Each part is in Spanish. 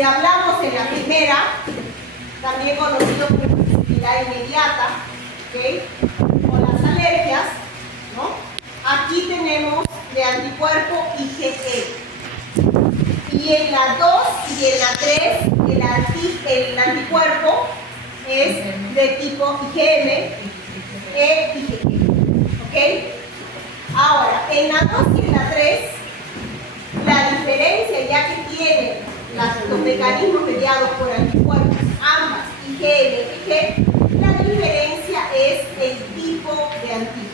Si hablamos en la primera, también conocido como toxicidad inmediata, ¿okay? O las alergias, ¿no? Aquí tenemos de anticuerpo IgE. Y en la 2 y en la 3, el anticuerpo es de tipo IgM e IgG. ¿Ok? Ahora, en la 2 y en la 3, la diferencia, ya que tienen los mecanismos mediados por anticuerpos, ambas, IgM y IgG, la diferencia es el tipo de antígeno.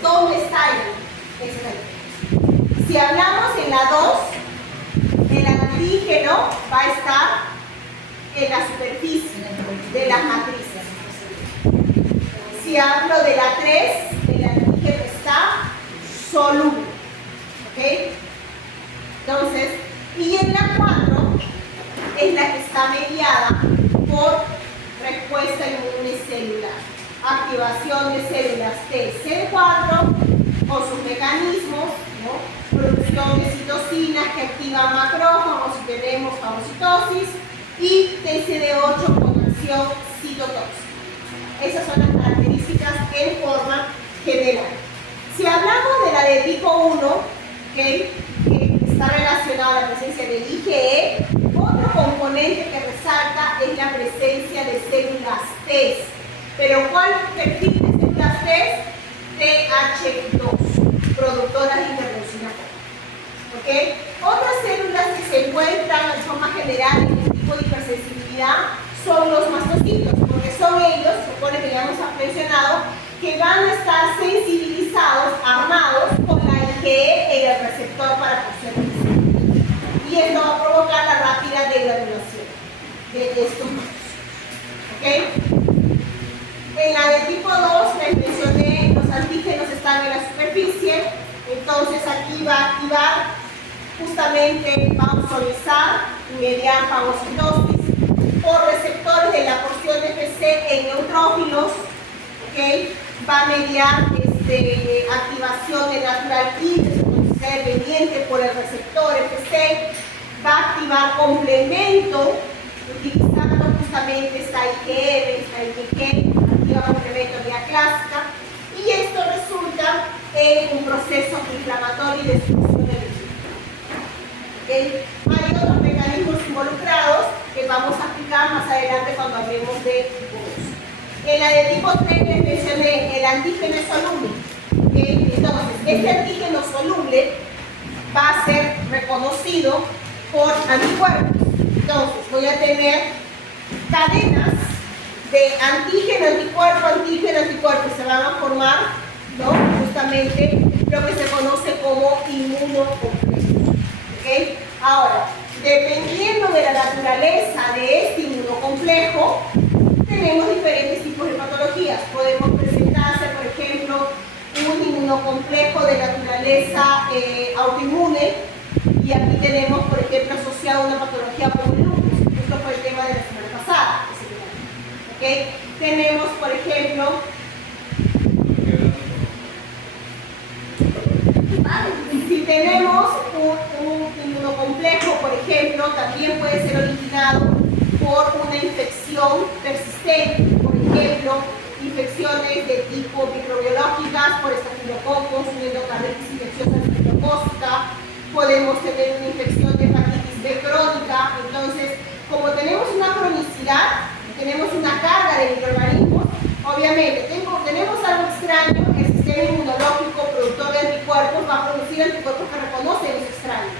¿Dónde está el? Está ahí. Si hablamos en la 2, el antígeno va a estar en la superficie de las matrices. Si hablo de la 3, el antígeno está soluble. ¿Ok? Entonces, y en la 4 es la que está mediada por respuesta inmunicelular. Activación de células T CD4 con sus mecanismos, ¿no? Producción de citocinas que activan macrófagos si tenemos fagocitosis, y TCD8 con acción citotóxica. Esas son las características en forma general. Si hablamos de la de tipo 1, ¿okay? Que está relacionada a la presencia del IgE, otro componente que resalta es la presencia de células T. Pero ¿cuál perfil de células T? TH2, productoras de interleucina. ¿Okay? Otras células que se encuentran de forma general en el tipo de hipersensibilidad son los mastocitos, porque son ellos, se supone que ya hemos mencionado, que van a estar sensibilizados, armados con la IgE en el receptor para funcionar. Y esto va a provocar la rápida degranulación de estos mastos. ¿Ok? En la de tipo 2, les mencioné, los antígenos están en la superficie, entonces aquí va a activar, justamente va a ausolizar y mediar fagocitosis por receptores de la porción de Fc en neutrófilos, ¿okay? Va a mediar activación de natural killer proveniente por el receptor Fc, va a activar complemento utilizando justamente esta IgM, esta IgG, activa complemento vía clásica, y esto resulta en un proceso inflamatorio y de destrucción del líquido. ¿Okay? Hay otros mecanismos involucrados que vamos a explicar más adelante cuando hablemos de tipo 2. En la de tipo 3 les mencioné el antígeno soluble. ¿Okay? Entonces, este antígeno soluble va a ser reconocido por anticuerpos. Entonces, voy a tener cadenas de antígeno, anticuerpo, antígeno, anticuerpo, se van a formar, ¿no? Justamente lo que se conoce como inmunocomplejos. ¿Okay? Ahora, dependiendo de la naturaleza de este inmunocomplejo, tenemos diferentes tipos de patologías. Podemos presentarse, por ejemplo, un inmunocomplejo de naturaleza autoinmune, y aquí tenemos, por ejemplo, asociado una patología como el lupus. Esto fue el tema de la semana pasada. ¿Okay? Tenemos, por ejemplo, si tenemos un inmunocomplejo, por ejemplo, también puede ser originado por una infección persistente, por ejemplo, infecciones de tipo microbiológicas por estafilococos, una endocarditis infecciosa estafilocócica, podemos tener una infección de hepatitis B crónica. Entonces, como tenemos una cronicidad, tenemos una carga de microorganismos, obviamente tenemos algo extraño, el sistema inmunológico productor de anticuerpos va a producir anticuerpos que reconocen los extraños.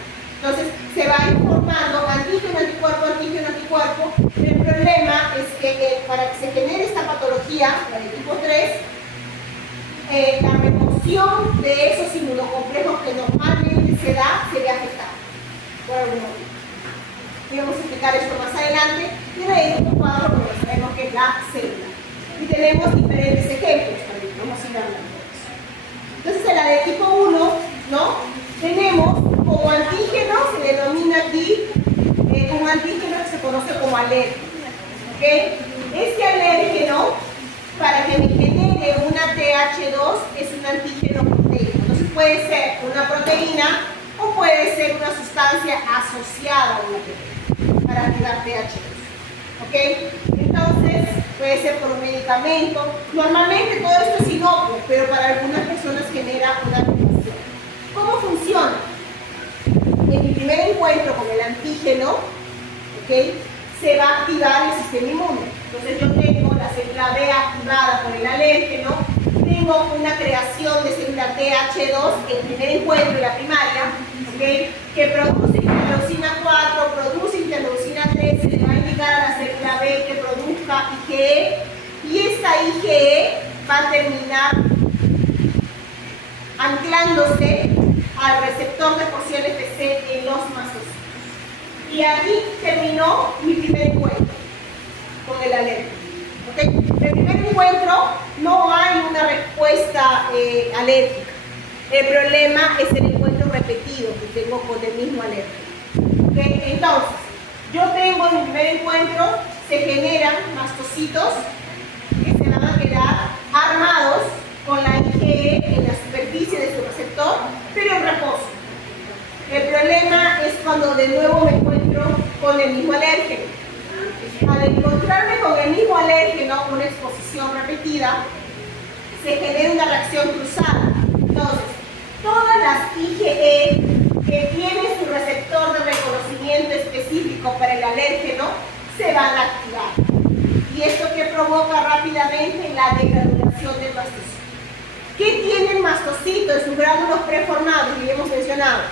Entonces se va informando antígeno, anticuerpo, antígeno, anticuerpo. El problema es que para que se genere esta patología, la de tipo 3, la remoción de esos inmunocomplejos que normalmente se da, se ve afectada por algún motivo. Y vamos a explicar esto más adelante. Y en el tipo 4, porque sabemos que es la célula. Y tenemos diferentes ejemplos también, vamos a ir hablando de eso. Entonces, en la de tipo 1, ¿no? Tenemos como antígeno, se denomina aquí un antígeno que se conoce como alérgeno. ¿Okay? Este alérgeno, para que me genere una TH2, es un antígeno proteico. Entonces, puede ser una proteína o puede ser una sustancia asociada a una proteína. Para dar TH2. ¿Ok? Entonces, puede ser por un medicamento. Normalmente todo esto es inocuo, pero para algunas personas genera una afectación. ¿Cómo funciona? En mi primer encuentro con el antígeno, ¿ok?, se va a activar el sistema inmune. Entonces yo tengo la célula B activada por el alérgeno, tengo una creación de célula TH2 en el primer encuentro de la primaria, ¿okay?, que produce interleucina 4, produce interleucina 3, se le va a indicar a la célula B que produzca IgE, y esta IgE va a terminar anclándose al receptor de porción FC en los mastocitos. Y aquí terminó mi primer encuentro con el alérgeno. ¿Okay? En el primer encuentro no hay una respuesta alérgica. El problema es el encuentro repetido que tengo con el mismo alérgeno. ¿Okay? Entonces, yo tengo en mi primer encuentro, se generan mastocitos que se van a quedar armados con la IgE en la superficie de su receptor, pero en reposo. El problema es cuando de nuevo me encuentro con el mismo alérgeno. Al encontrarme con el mismo alérgeno, una exposición repetida, se genera una reacción cruzada. Entonces, todas las IgE que tienen su receptor de reconocimiento específico para el alérgeno se van a activar. Y esto que provoca rápidamente la degranulación del mastocito. ¿Qué tiene el mastocito en sus gránulos preformados? Y hemos mencionado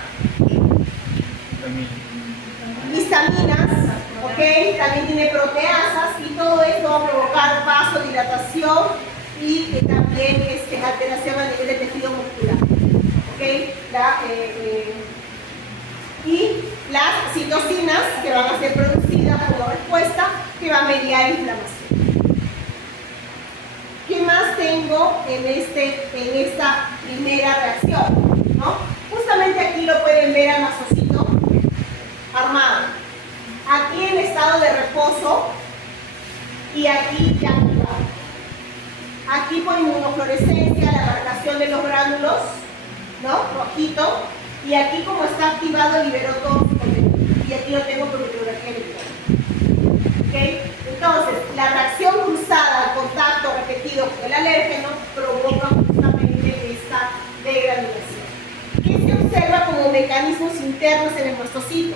histaminas, ¿ok? También tiene proteasas, y todo esto va a provocar vasodilatación y también alteración a nivel del tejido muscular, ¿ok? Y las citocinas que van a ser producidas como respuesta, que va a mediar inflamación. ¿Qué más tengo en esta primera reacción? ¿No? Justamente aquí lo pueden ver al mastocito armado. Aquí en estado de reposo y aquí ya activado. Aquí por inmunofluorescencia, la marcación de los gránulos, ¿no?, rojito, y aquí como está activado liberó todo su contenido. Y aquí lo tengo por micrografía electrónica. ¿Okay? Entonces, la reacción cruzada al contacto repetido con el alérgeno provoca justamente esta degranulación. ¿Qué se observa como mecanismos internos en el mastocito?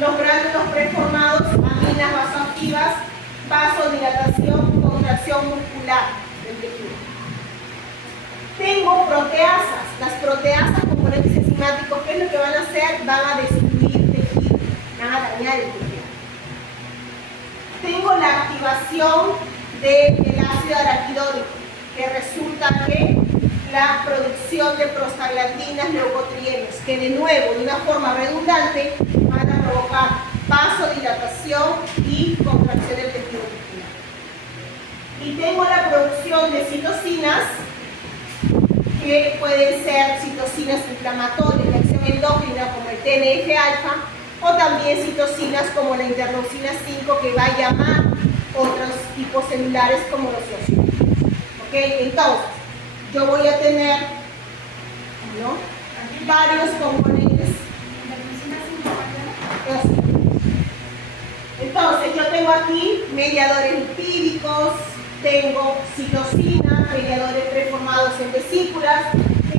Los gránulos preformados, aminas vasoactivas, vasodilatación, contracción muscular del tejido. Tengo proteasas. Las proteasas, componentes enzimáticos, ¿qué es lo que van a hacer? Van a destruir tejido, van a dañar el tejido. Tengo la activación del ácido araquidónico, que resulta que la producción de prostaglandinas, leucotrienos, que de nuevo, de una forma redundante, van a provocar vasodilatación y contracción del tejido muscular. Y tengo la producción de citocinas, que pueden ser citocinas inflamatorias de acción endócrina como el TNF-alfa, o también citocinas como la interleucina 5, que va a llamar otros tipos celulares como los eosinófilos. ¿Ok? Entonces, yo voy a tener, ¿no?, varios componentes. Entonces, yo tengo aquí mediadores lipídicos, tengo citocinas, mediadores preformados en vesículas.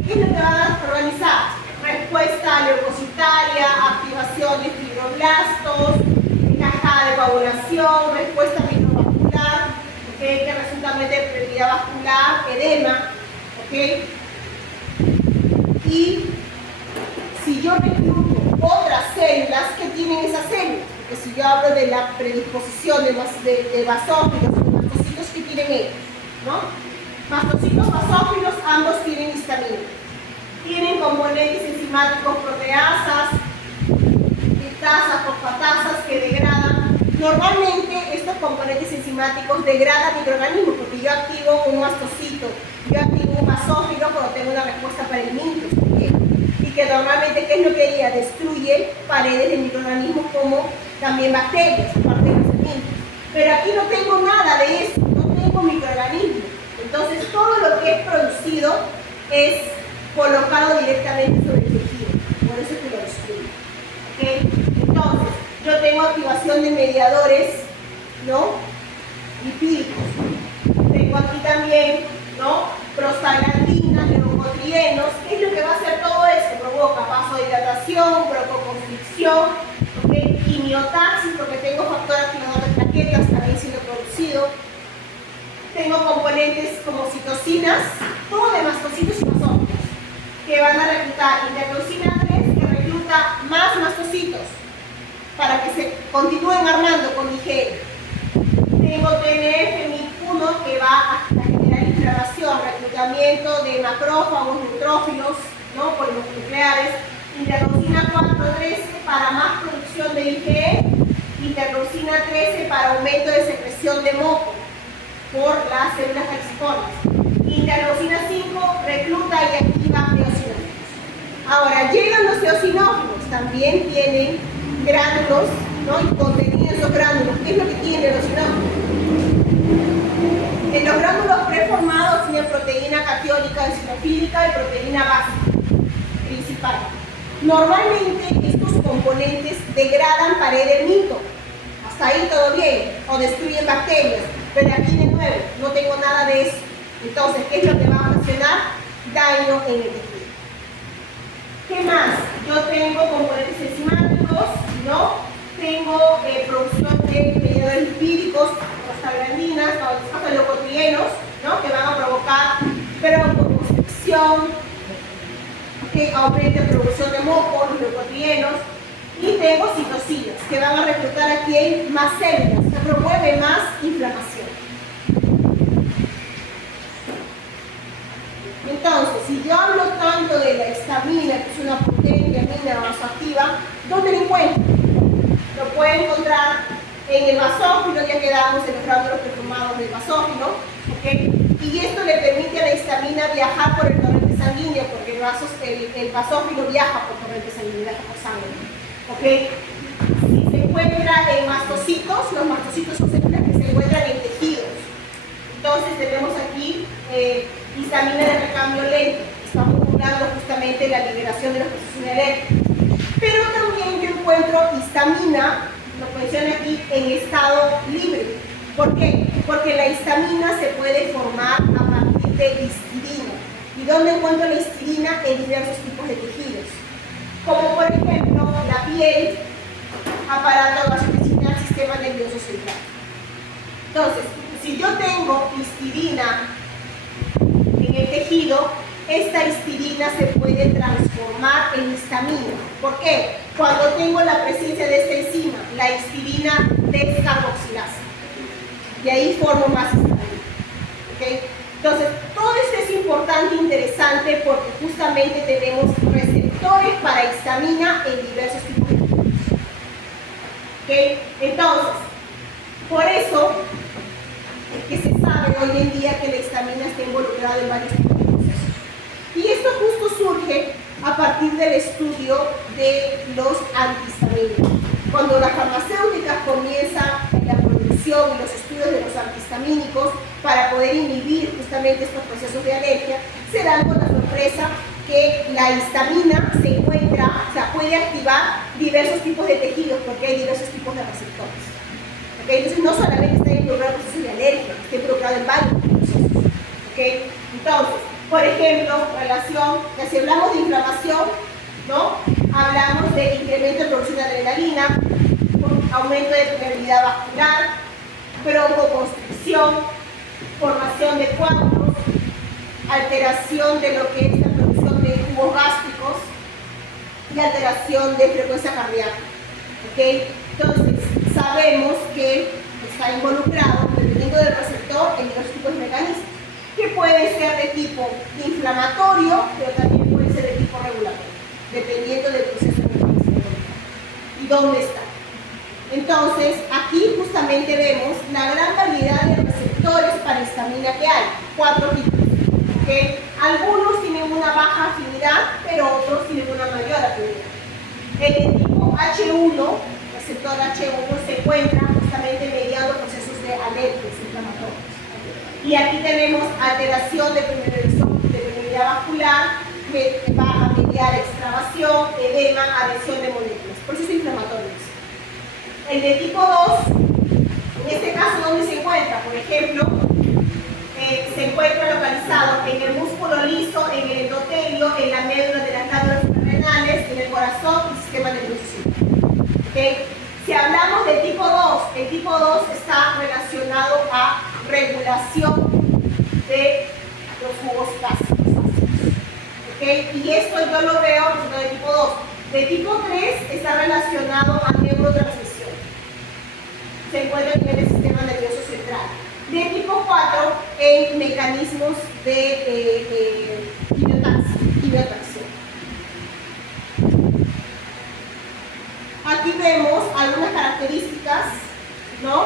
¿Qué es lo que van a organizar? Respuesta leucocitaria, activación de fibroblastos, cascada de coagulación, respuesta microvascular, ¿okay?, que resulta de permeabilidad vascular, edema, ¿ok? Y si yo recluto otras células, ¿qué tienen esas células? Porque si yo hablo de la predisposición de basófilos, de mastocitos, ¿qué tienen ellos? ¿No? Mastocitos, basófilos, ambos tienen histamina. Tienen componentes enzimáticos, proteasas, liptasas, fosfatasas, que degradan. Normalmente estos componentes enzimáticos degradan microorganismos, porque yo activo un mastocito, yo activo un basófilo cuando tengo una respuesta para el minto, y que normalmente, ¿qué es lo que haría? Destruye paredes de microorganismos como también bacterias, aparte de los mintos. Pero aquí no tengo nada de eso, no tengo microorganismos. Entonces todo lo que es producido es colocado directamente sobre el tejido, por eso es que lo destruye. ¿Okay? Entonces, yo tengo activación de mediadores, ¿no? Lipídicos. Tengo aquí también, ¿no? Prostaglandinas, leucotrienos. ¿Qué es lo que va a hacer todo esto? Provoca vasodilatación, broncoconstricción, ¿okay? Quimiotaxis, porque tengo factor activador de plaquetas también siendo producido. Tengo componentes como citocinas, todo de mastocitos y basófilos, que van a reclutar interleucina 3, que recluta más mastocitos para que se continúen armando con IgE. Tengo TNF-MIP1 que va a generar inflamación, reclutamiento de macrófagos, neutrófilos, ¿no? Polinucleares. Interleucina 4-13 para más producción de IgE. Interleucina 13 para aumento de secreción de moco por las células calciformes. Interleucina 5 recluta y activa eosinófilos. Ahora, llegan los eosinófilos, también tienen gránulos, ¿no? Y contenidos esos gránulos. ¿Qué es lo que tiene el eosinófilo? En los gránulos preformados tienen proteína catiónica eosinofílica y proteína básica principal. Normalmente estos componentes degradan pared del mito. Hasta ahí todo bien, o destruyen bacterias, pero aquí de nuevo no tengo nada de eso. Entonces, ¿qué es lo que va a ocasionar? Daño en el tejido. ¿Qué más? Yo tengo componentes enzimáticos, ¿no? Tengo producción de mediadores lipídicos, prostaglandinas, leucotrienos, ¿no? Que van a provocar broncoconstricción, que aumenta la producción de moco, los leucotrienos. Y tengo citocinas, que van a reclutar aquí en más células, que promueve más inflamación. Entonces, si yo hablo tanto de la histamina, que es una potente amina vasoactiva, ¿dónde la encuentro? Lo puede encontrar en el basófilo, ya quedamos en los gránulos preformados del basófilo, ¿okay? Y esto le permite a la histamina viajar por el torrente sanguíneo, porque el basófilo viaja por torrente sanguíneo, viaja por sangre, ¿okay? Si se encuentra en mastocitos, los mastocitos son células que se encuentran en tejidos. Entonces tenemos aquí histamina de recambio lento, estamos vinculando justamente la liberación de los procesos eléctricos. Pero también yo encuentro histamina, lo menciona aquí, en estado libre. ¿Por qué? Porque la histamina se puede formar a partir de histidina. ¿Y dónde encuentro la histidina? En diversos tipos de tejidos. Como por ejemplo la piel, aparato gastrointestinal, sistema nervioso central. Entonces, si yo tengo histidina en el tejido, esta histidina se puede transformar en histamina. ¿Por qué? Cuando tengo la presencia de esta enzima, la histidina descarboxilasa. Y ahí formo más histamina. ¿Okay? Entonces, todo esto es importante e interesante porque justamente tenemos receptores para histamina en diversos tipos de tejidos. ¿Okay? Entonces, por eso es que se sabe hoy en día que la histamina está involucrada en varios tipos de procesos. Y esto justo surge a partir del estudio de los antihistamínicos. Cuando las farmacéuticas comienzan la producción y los estudios de los antihistamínicos para poder inhibir justamente estos procesos de alergia, se dan con la sorpresa que la histamina se encuentra, o sea, puede activar diversos tipos de tejidos porque hay diversos tipos de receptores. ¿Okay? Entonces, no solamente está involucrado en procesos de alergia, está involucrado en varios procesos. ¿Okay? Entonces, por ejemplo, relación, que si hablamos de inflamación, ¿no? Hablamos de incremento de producción de adrenalina, aumento de permeabilidad vascular, broncoconstricción, formación de coágulos, alteración de lo que es la producción de jugos gástricos y alteración de frecuencia cardíaca. ¿Okay? Entonces, sabemos que está involucrado, dependiendo del receptor, en diversos tipos de mecanismos, que puede ser de tipo inflamatorio, pero también puede ser de tipo regulatorio, dependiendo del proceso de inflamación y dónde está. Entonces, aquí justamente vemos la gran variedad de receptores para histamina que hay, 4 tipos. ¿Okay? Algunos tienen una baja afinidad, pero otros tienen una mayor afinidad. El tipo H1, receptor H1, se encuentra justamente mediado procesos de alergias inflamatorias. Y aquí tenemos alteración de permeabilidad vascular, que va a mediar extravasación, edema, adhesión de moléculas, procesos inflamatorios. El de tipo 2, en este caso, ¿dónde se encuentra? Por ejemplo, se encuentra localizado en el músculo liso, en el endotelio, en la médula de las glándulas suprarrenales, en el corazón y sistema nervioso central. ¿Okay? Si hablamos de tipo 2, el tipo 2 está relacionado a regulación de los jugos gástricos. ¿Okay? Y esto yo lo veo de tipo 2. De tipo 3 está relacionado a neurotransmisión. Se encuentra en el sistema nervioso central. De tipo 4 en mecanismos de quimiotaxia. Aquí vemos algunas características, ¿no?,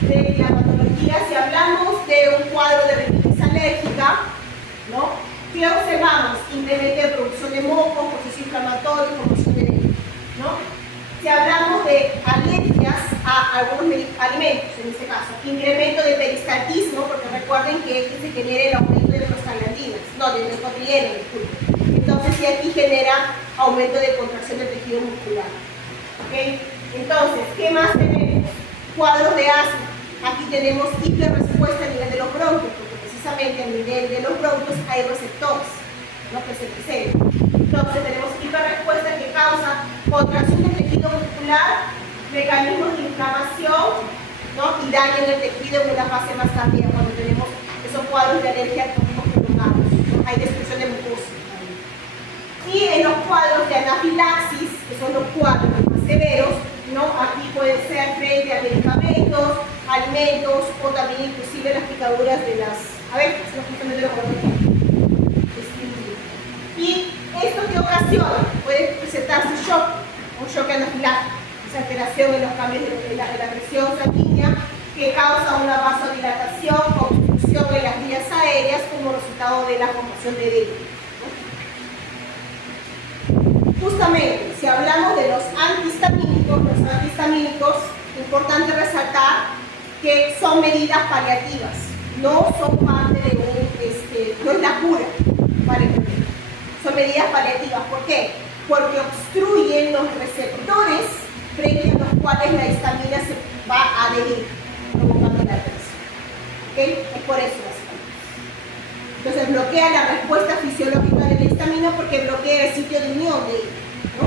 de la patología. Si hablamos de un cuadro de rinitis alérgica, ¿no?, ¿qué observamos? Incremento de producción de moco, proceso inflamatorio, formación de edema, ¿no? Si hablamos de alergias a algunos alimentos, en este caso, incremento de peristaltismo, porque recuerden que se genera el aumento de prostaglandinas, no, de leucotrieno, disculpen. Entonces, si aquí genera aumento de contracción del tejido muscular. ¿Okay? Entonces, ¿qué más tenemos? Cuadros de asma. Aquí tenemos hiperrespuesta a nivel de los bronquios, porque precisamente a nivel de los bronquios hay receptores, ¿no?, que se presentan. Entonces, tenemos hiperrespuesta que causa contracción del tejido muscular, mecanismos de inflamación, ¿no?, y daño en el tejido en una fase más tardía, cuando tenemos esos cuadros de alergia atópicos prolongados, ¿no? Hay destrucción de mucosa. Y en los cuadros de anafilaxis, que son los cuadros más severos, ¿no?, aquí puede ser frente a medicamentos, alimentos o también inclusive las picaduras de las abejas, ¿no?, justamente lo que y esto que ocasiona, puede presentarse un shock anafiláctico, esa alteración en los cambios de la presión sanguínea que causa una vasodilatación o obstrucción en las vías aéreas como resultado de la formación de edema. Justamente, si hablamos de los antihistamínicos, importante resaltar que son medidas paliativas, no son parte de no es la cura para el problema. Son medidas paliativas. ¿Por qué? Porque obstruyen los receptores frente a los cuales la histamina se va a adherir, provocando la alteración. ¿Okay? Es por eso básicamente. Entonces bloquea la respuesta fisiológica de la histamina porque bloquea el sitio de unión de ella, ¿no?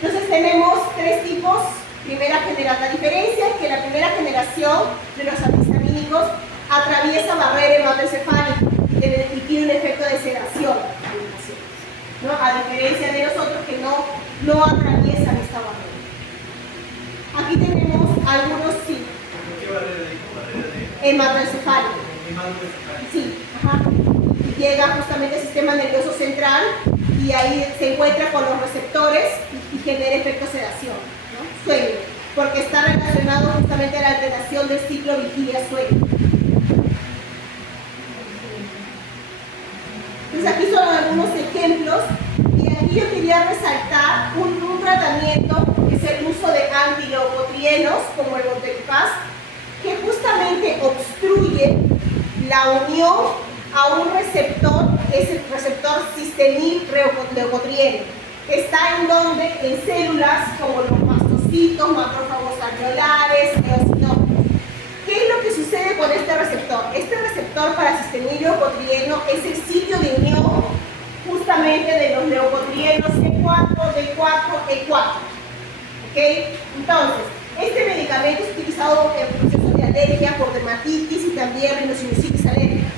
Entonces tenemos tres tipos. La diferencia es que la primera generación de los antihistamínicos atraviesa barrera hematoencefálica y tiene un efecto de sedación, ¿no?, a diferencia de los otros que no atraviesan esta barrera. Aquí tenemos algunos sí. ¿Qué barrera dijo? Hematoencefálica. Sí, ajá. Y llega justamente al sistema nervioso central y ahí se encuentra con los receptores y genera efecto sedación, ¿no?, sueño, porque está relacionado justamente a la alteración del ciclo vigilia-sueño. Entonces aquí son algunos ejemplos y aquí yo quería resaltar un tratamiento que es el uso de antileucotrienos como el Montelukast, que justamente obstruye la unión a un receptor, que es el receptor cistenil-leucotrieno. Está en donde, en células como los mastocitos, macrófagos alveolares, eosinófilos. ¿Qué es lo que sucede con este receptor? Este receptor para cistenil-leucotrieno es el sitio de unión justamente de los leucotrienos C4, D4, E4. ¿Okay? Entonces, este medicamento es utilizado en procesos de alergia por dermatitis y también rinosinusitis alérgicas.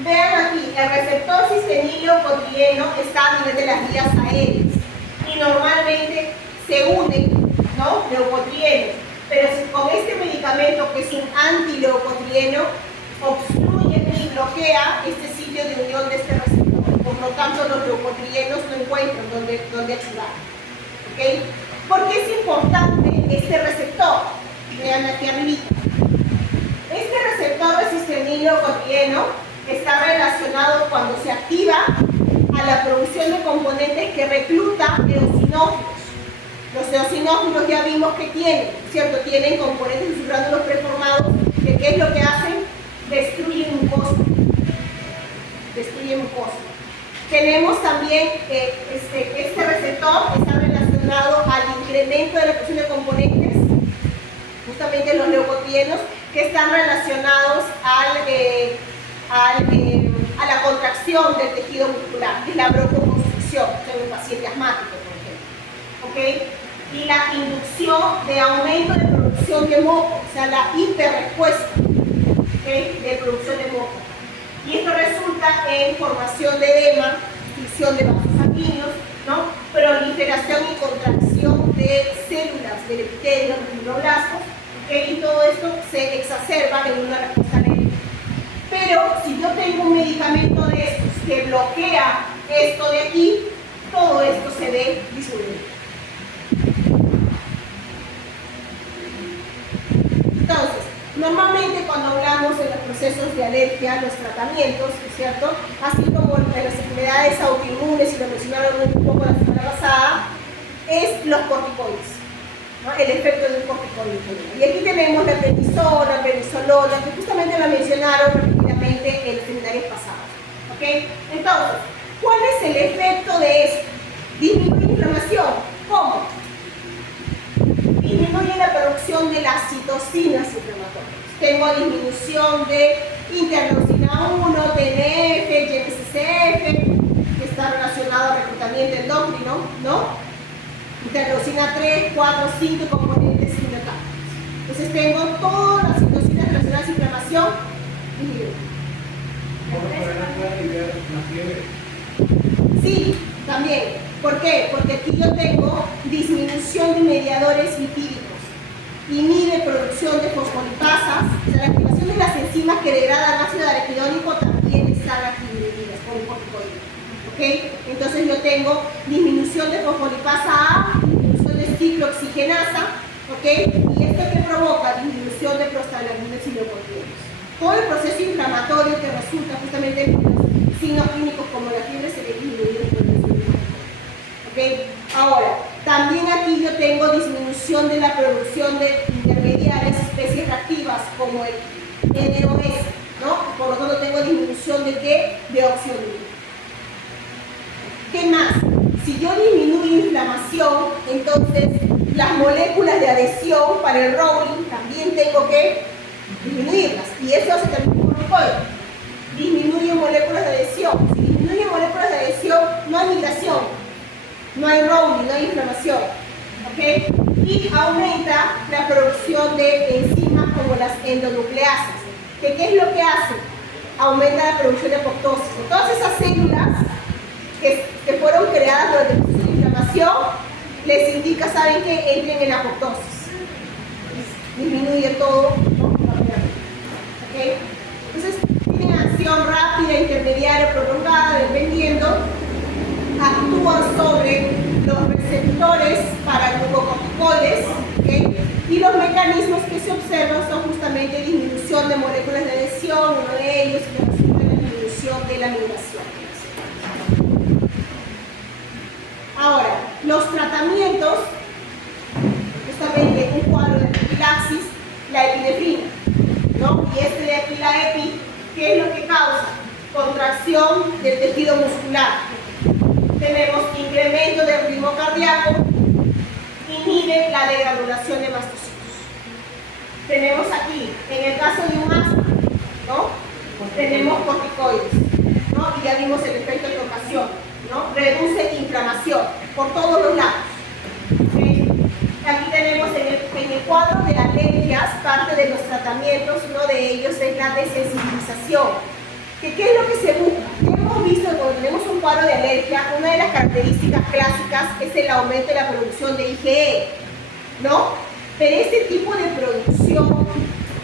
Vean aquí, el receptor cistenil-leucotrieno está a nivel de las vías aéreas y normalmente se unen, ¿no?, leucotrienos, pero con este medicamento que es un antileucotrieno obstruye y bloquea este sitio de unión de este receptor, por lo tanto los leucotrienos no encuentran dónde ayudar. ¿Okay? ¿Por qué es importante este receptor? Vean aquí arribita. Este receptor de cistenil-leucotrieno está relacionado cuando se activa a la producción de componentes que reclutan eosinófilos. Los eosinófilos ya vimos que tienen, ¿cierto? Tienen componentes en sus gránulos preformados que ¿qué es lo que hacen? Destruyen mucosa. Destruyen mucosa. Tenemos también este receptor que está relacionado relacionado al incremento de la producción de componentes, justamente los leucotrienos, que están relacionados a la contracción del tejido muscular, que es la broncoconstricción en un paciente asmático, por ejemplo. ¿Okay? Y la inducción de aumento de producción de moco, o sea, la hiperrespuesta, ¿okay?, de producción de moco. Y esto resulta en formación de edema, obstrucción de vasos sanguíneos, ¿no?, proliferación y contracción de células del epitelio, los fibroblastos, ¿okay?, y todo esto se exacerba en una respuesta alérgica. Pero si yo tengo un medicamento de estos que bloquea esto de aquí, todo esto se ve disminuido. Entonces, normalmente cuando hablamos de los procesos de alergia, los tratamientos, ¿es cierto?, así como de las enfermedades autoinmunes, y lo mencionaron un poco la semana pasada, es los corticoides, ¿no?, el efecto de un corticoide. Y aquí tenemos la prednisona, prednisolona, que justamente la mencionaron repetidamente en los seminarios pasados. ¿Okay? Entonces, ¿cuál es el efecto de esto? Disminuye inflamación. ¿Cómo? Disminuye la producción de las citocinas inflamatorias. Tengo disminución de interleucina 1, TNF, GM-CSF, que está relacionado al reclutamiento endocrino, ¿no? Interleucina 3, 4, 5 componentes inmutables. Entonces tengo todas las citocinas relacionadas a inflamación disminuidas. Sí, también. ¿Por qué? Porque aquí yo tengo disminución de mediadores lipídicos. Inhibe producción de fosfolipasas. O sea, la activación de las enzimas que degradan ácido araquidónico también están aquí inhibidas por un corticoide. ¿Okay? Entonces yo tengo disminución de fosfolipasa A, disminución de ciclooxigenasa, ¿okay?, y esto que provoca disminución de prostaglandinas y leucotrienos. Todo el proceso inflamatorio que resulta justamente en los signos clínicos como la fiebre se ve disminuido por el corticoide. ¿Okay? Ahora, también aquí yo tengo disminución de la producción de intermediarias especies reactivas como el NOS, ¿no? Por lo tanto tengo disminución de ¿qué? De óxido nítrico. ¿Qué más? Si yo disminuyo inflamación, entonces las moléculas de adhesión para el rolling también tengo que disminuirlas. Y eso hace también un corticoide. Disminuye moléculas de adhesión. Si disminuye moléculas de adhesión, no hay migración, no hay rolling, no hay inflamación. ¿Okay? Y aumenta la producción de enzimas como las endonucleasas. ¿Qué es lo que hace? Aumenta la producción de apoptosis. Todas esas células que fueron creadas durante el proceso de inflamación, les indica, ¿saben qué? Entren en apoptosis. Disminuye todo, ¿no?, rápidamente. ¿Okay? Entonces, tienen acción rápida, intermediaria, prolongada, dependiendo. Actúan sobre los receptores para glucocorticoides, ¿okay?, y los mecanismos que se observan son justamente disminución de moléculas de adhesión, uno de ellos, que resulta en la disminución de la migración. Ahora, los tratamientos, justamente un cuadro de profilaxis, la epinefrina, ¿no? Y este de aquí, la epi, ¿qué es lo que causa? Contracción del tejido muscular. Tenemos incremento del ritmo cardíaco, inhibe la degranulación de mastocitos. Tenemos aquí, en el caso de un asma, ¿no?, tenemos corticoides, ¿no?, y ya vimos el efecto de ocasión, ¿no?, reduce inflamación por todos los lados. ¿Okay? Aquí tenemos en el cuadro de alergias, parte de los tratamientos, uno de ellos es la desensibilización. ¿Qué es lo que se busca? Ya hemos visto cuando tenemos un cuadro de alergia, una de las características clásicas es el aumento de la producción de IgE, ¿no? Pero este tipo de producción,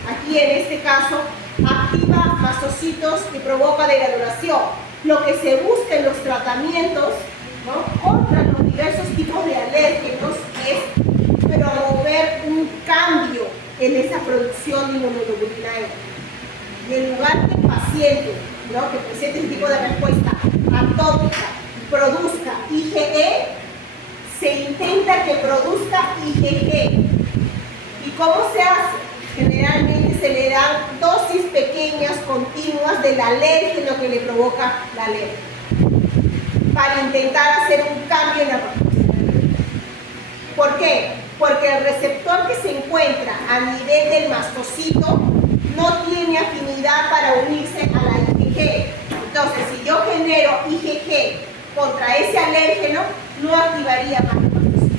aquí en este caso, activa mastocitos y provoca degranulación. Lo que se busca en los tratamientos, ¿no?, contra los diversos tipos de alérgenos es promover un cambio en esa producción de inmunoglobulina E. Y en lugar que el paciente, ¿no?, que presente este tipo de respuesta atópica produzca IgE, se intenta que produzca IgG. ¿Y cómo se hace? Generalmente se le dan dosis pequeñas, continuas del alérgeno que le provoca la alergia, para intentar hacer un cambio en la respuesta. ¿Por qué? Porque el receptor que se encuentra a nivel del mastocito no tiene afinidad para unirse a la IgG. Entonces, si yo genero IgG contra ese alérgeno, no activaría más el mastocito.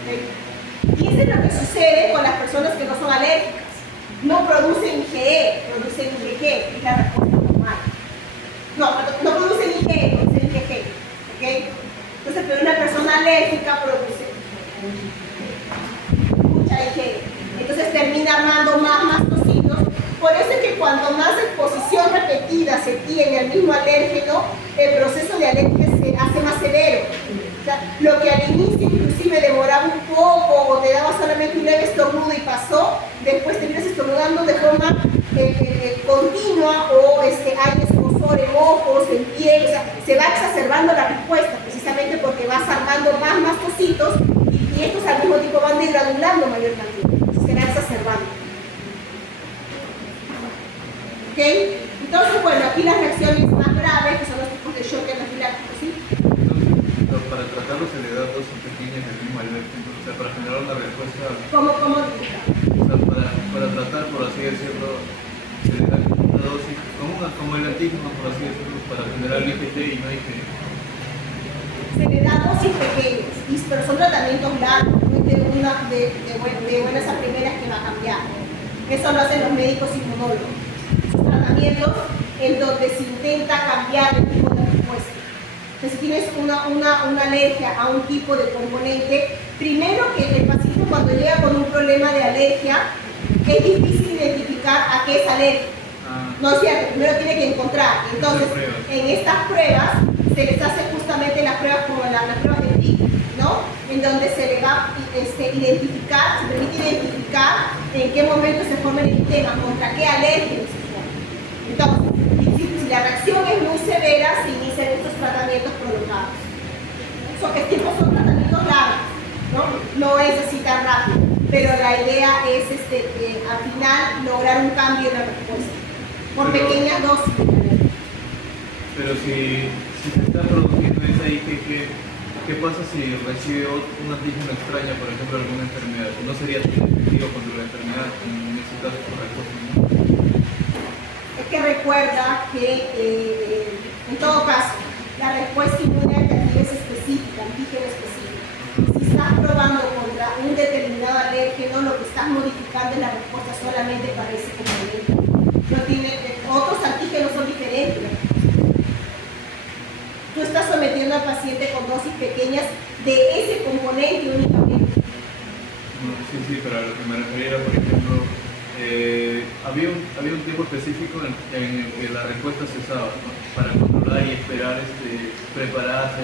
¿Okay? Y eso es lo que sucede con las personas que no son alérgicas. No producen IgE, producen IgG, es la respuesta normal. No producen IgE, producen IgG. ¿Okay? Entonces, pero una persona alérgica produce mucha IgE. Entonces termina armando más mastocitos. Por eso es que cuanto más exposición repetida se tiene al mismo alérgeno, el proceso de alergia se hace más severo. O sea, lo que al inicio inclusive demoraba un poco o te daba solamente un leve estornudo y pasó, después te vienes estornudando de forma continua o hay escozor en ojos, en piel, o sea, se va exacerbando la respuesta precisamente porque vas armando más mastocitos y estos al mismo tiempo van degradando mayor cantidad, entonces se va exacerbando. ¿Ok? Entonces, bueno, aquí las reacciones más graves, que son los tipos de shock anafiláctico, ¿sí? Entonces, para tratarlo se le da dosis pequeñas del mismo alérgeno, o sea, para generar una respuesta. ¿Cómo O sea, para tratar, por así decirlo, se le da una dosis, como el antígeno, por así decirlo, para generar IgG y no IgG. Se le da dosis pequeñas, pero son tratamientos largos, no es de buenas a primeras que va a cambiar. Eso lo hacen los médicos inmunólogos. Sus tratamientos en donde se intenta cambiar el tipo de respuesta. Entonces, si tienes una alergia a un tipo de componente, primero que el paciente cuando llega con un problema de alergia, es difícil identificar a qué es alérgico. No es cierto, primero tiene que encontrar. Entonces, en estas pruebas se les hace justamente las pruebas como las pruebas de TIC, ¿no? En donde se le va a identificar, se permite identificar en qué momento se forma el sistema, contra qué alérgeno se forma. Entonces, si la reacción es muy severa, se inician estos tratamientos prolongados. Son tratamientos largos, ¿no? No es así tan rápido, pero la idea es al final lograr un cambio en la respuesta, por pequeñas dosis. Pero si se está produciendo esa IgG, ¿qué pasa si recibe un antígeno extraño, por ejemplo, alguna enfermedad? ¿No sería tan efectivo contra la enfermedad en ese caso por respuesta? Es que recuerda que en todo caso la respuesta inmune adaptativa es específica, antígeno específico. Si estás probando contra un determinado alérgeno, lo que estás modificando es la respuesta solamente para ese componente. Otros antígenos son diferentes. Tú estás sometiendo al paciente con dosis pequeñas de ese componente únicamente. Sí, pero a lo que me refería era, por ejemplo, había un tiempo específico en el que la respuesta cesaba, ¿no? Para controlar y esperar prepararse,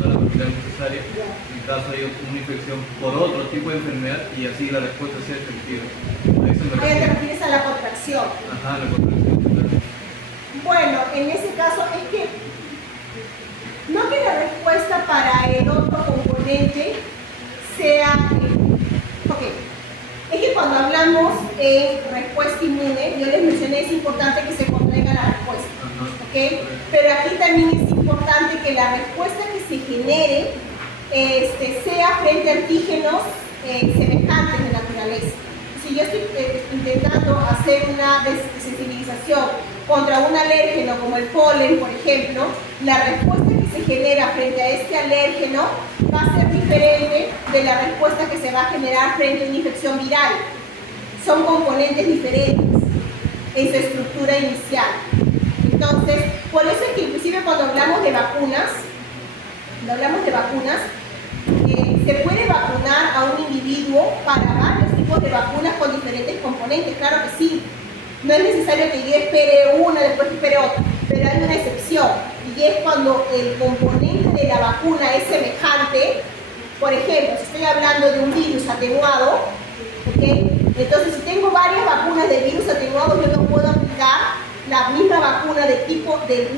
toda la cantidad necesaria en caso de una infección por otro tipo de enfermedad y así la respuesta sea efectiva. A eso me Ahí te refiero. refieres a la contracción. Ajá, la contracción, claro. Bueno, en ese caso es que no que la respuesta para el otro componente sea ok. Es que cuando hablamos de respuesta inmune, yo les mencioné, es importante que se contraiga la respuesta, ¿ok? Pero aquí también es importante que la respuesta que se genere sea frente a antígenos semejantes de naturaleza. Si yo estoy intentando hacer una desensibilización contra un alérgeno como el polen, por ejemplo, la respuesta que se genera frente a este alérgeno va a ser diferente de la respuesta que se va a generar frente a una infección viral. Son componentes diferentes en su estructura inicial. Entonces, por eso es que inclusive cuando hablamos de vacunas, se puede vacunar a un individuo para varios tipos de vacunas con diferentes componentes, claro que sí. No es necesario que yo espere una, después espere otra, pero hay una excepción, y es cuando el componente de la vacuna es semejante. Por ejemplo, si estoy hablando de un virus atenuado, ¿okay? Entonces si tengo varias vacunas de virus atenuado, yo no puedo aplicar la misma vacuna del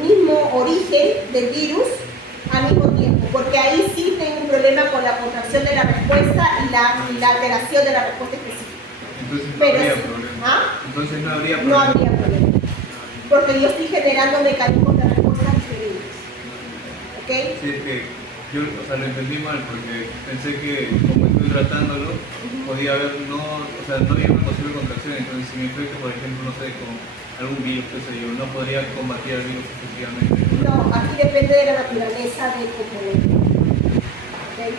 mismo origen del virus al mismo tiempo, porque ahí sí tengo un problema con la contracción de la respuesta y la alteración de la respuesta específica. Entonces no habría problema. ¿Ah? Entonces no habría problema. No habría problema, porque yo estoy generando mecanismos de respuesta diferentes. ¿Ok? Sí, es que yo, o sea, lo entendí mal porque pensé que como estoy tratándolo, podía haber, no, o sea, no había una posible contracción, entonces si me infecto, por ejemplo, no sé, con algún virus, qué sé yo, no podría combatir al virus efectivamente. No, aquí depende de la naturaleza del componente. ¿Okay?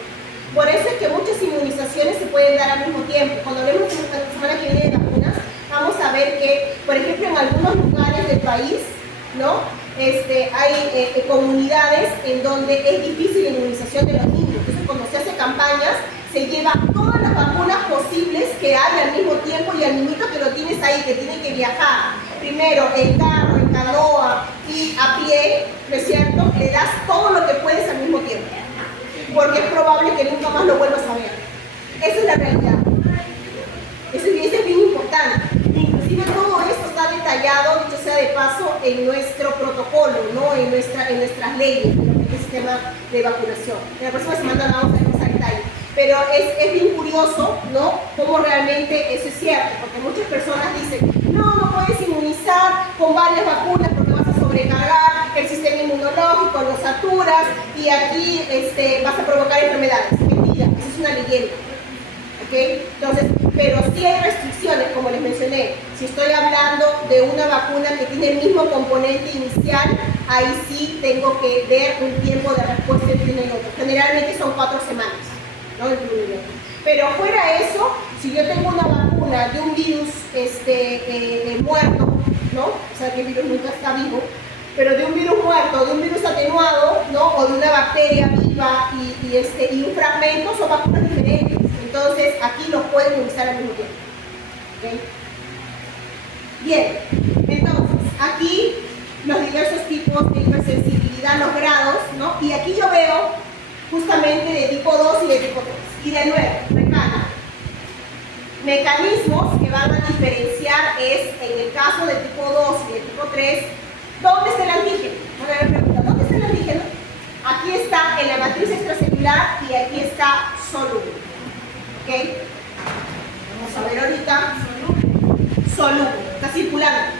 Por eso es que muchas inmunizaciones se pueden dar al mismo tiempo. Cuando hablemos la semana que viene de vacunas, vamos a ver que, por ejemplo, en algunos lugares del país, ¿no? Hay comunidades en donde es difícil la inmunización de los niños. Entonces, cuando se hace campañas, se llevan todas las vacunas posibles que hay al mismo tiempo y al niñito que lo tienes ahí, que tiene que viajar, primero en carro, en canoa y a pie, ¿no es cierto? Le das todo lo que puedes al mismo tiempo, porque es probable que nunca más lo vuelvas a ver. Esa es la realidad. Eso es bien importante. Inclusive todo esto está detallado, dicho sea de paso, en nuestro protocolo, ¿no? en nuestras leyes, en el sistema de vacunación. En la próxima semana vamos a ver más a detalle. Pero es bien curioso, ¿no? Cómo realmente eso es cierto, porque muchas personas dicen, no puedes inmunizar con varias vacunas porque vas a sobrecargar el sistema inmunológico, lo saturas y aquí vas a provocar enfermedades. Mentira, eso es una leyenda. ¿Okay? Entonces, pero sí hay restricciones, como les mencioné. Si estoy hablando de una vacuna que tiene el mismo componente inicial, ahí sí tengo que ver un tiempo de respuesta entre uno y otro. Generalmente son 4 semanas, ¿no? Pero fuera de eso, si yo tengo una vacuna de un virus muerto, ¿no? O sea, que el virus nunca está vivo, pero de un virus muerto, de un virus atenuado, ¿no? O de una bacteria viva y un fragmento, son vacunas diferentes. Entonces, aquí los pueden utilizar al mismo tiempo. ¿Okay? Bien, entonces, aquí los diversos tipos de hipersensibilidad, los grados, ¿no? Y aquí yo veo justamente de tipo 2 y de tipo 3. Y de nuevo, mecanismos que van a diferenciar es, en el caso de tipo 2 y de tipo 3, ¿dónde está el antígeno? Una vez pregunta, ¿dónde está el antígeno? Aquí está en la matriz extracelular y aquí está soluble. ¿Ok? Vamos a ver ahorita. Soluble. Está circulando.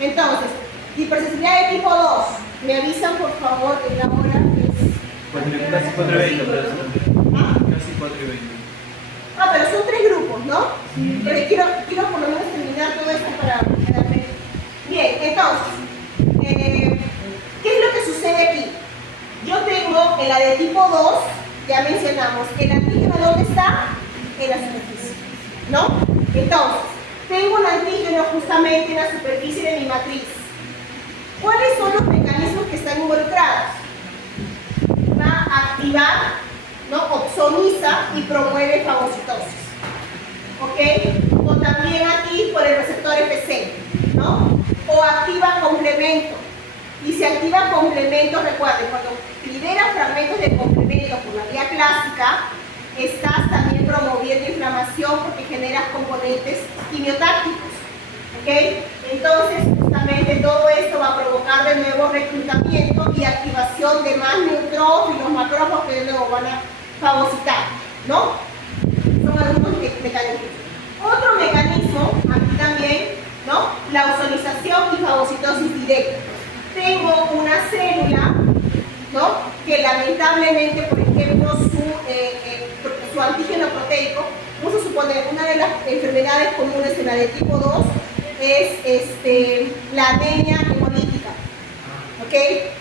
Entonces, hipersensibilidad de tipo 2. Me avisan, por favor, en la hora que es. Pues casi 4:20, pero casi 4:20. Pero son 3 grupos, ¿no? Sí. Pero quiero por lo menos terminar todo esto para ver. Bien, entonces, ¿qué es lo que sucede aquí? Yo tengo en la de tipo 2, ya mencionamos, el antígeno ¿dónde está? En la superficie, ¿no? Entonces, tengo un antígeno justamente en la superficie de mi matriz. ¿Cuáles son los mecanismos que están involucrados? Va a activar, ¿no? Opsoniza y promueve fagocitosis. ¿Ok? O también aquí por el receptor FC, ¿no? O activa complemento. Y si activa complemento, recuerden, cuando libera fragmentos de complemento por la vía clásica, estás también promoviendo inflamación porque generas componentes quimiotácticos. ¿Ok? Entonces, justamente todo esto va a provocar de nuevo reclutamiento y activación de más neutrófilos, macrófagos que de nuevo van a fagocitar, ¿no? Son algunos mecanismos. Otro mecanismo, aquí también, ¿no? La ozonización y fagocitosis directa. Tengo una célula, ¿no? Que lamentablemente, por ejemplo, su antígeno proteico, vamos a suponer, una de las enfermedades comunes en la de tipo 2 es la anemia hemolítica, ¿ok?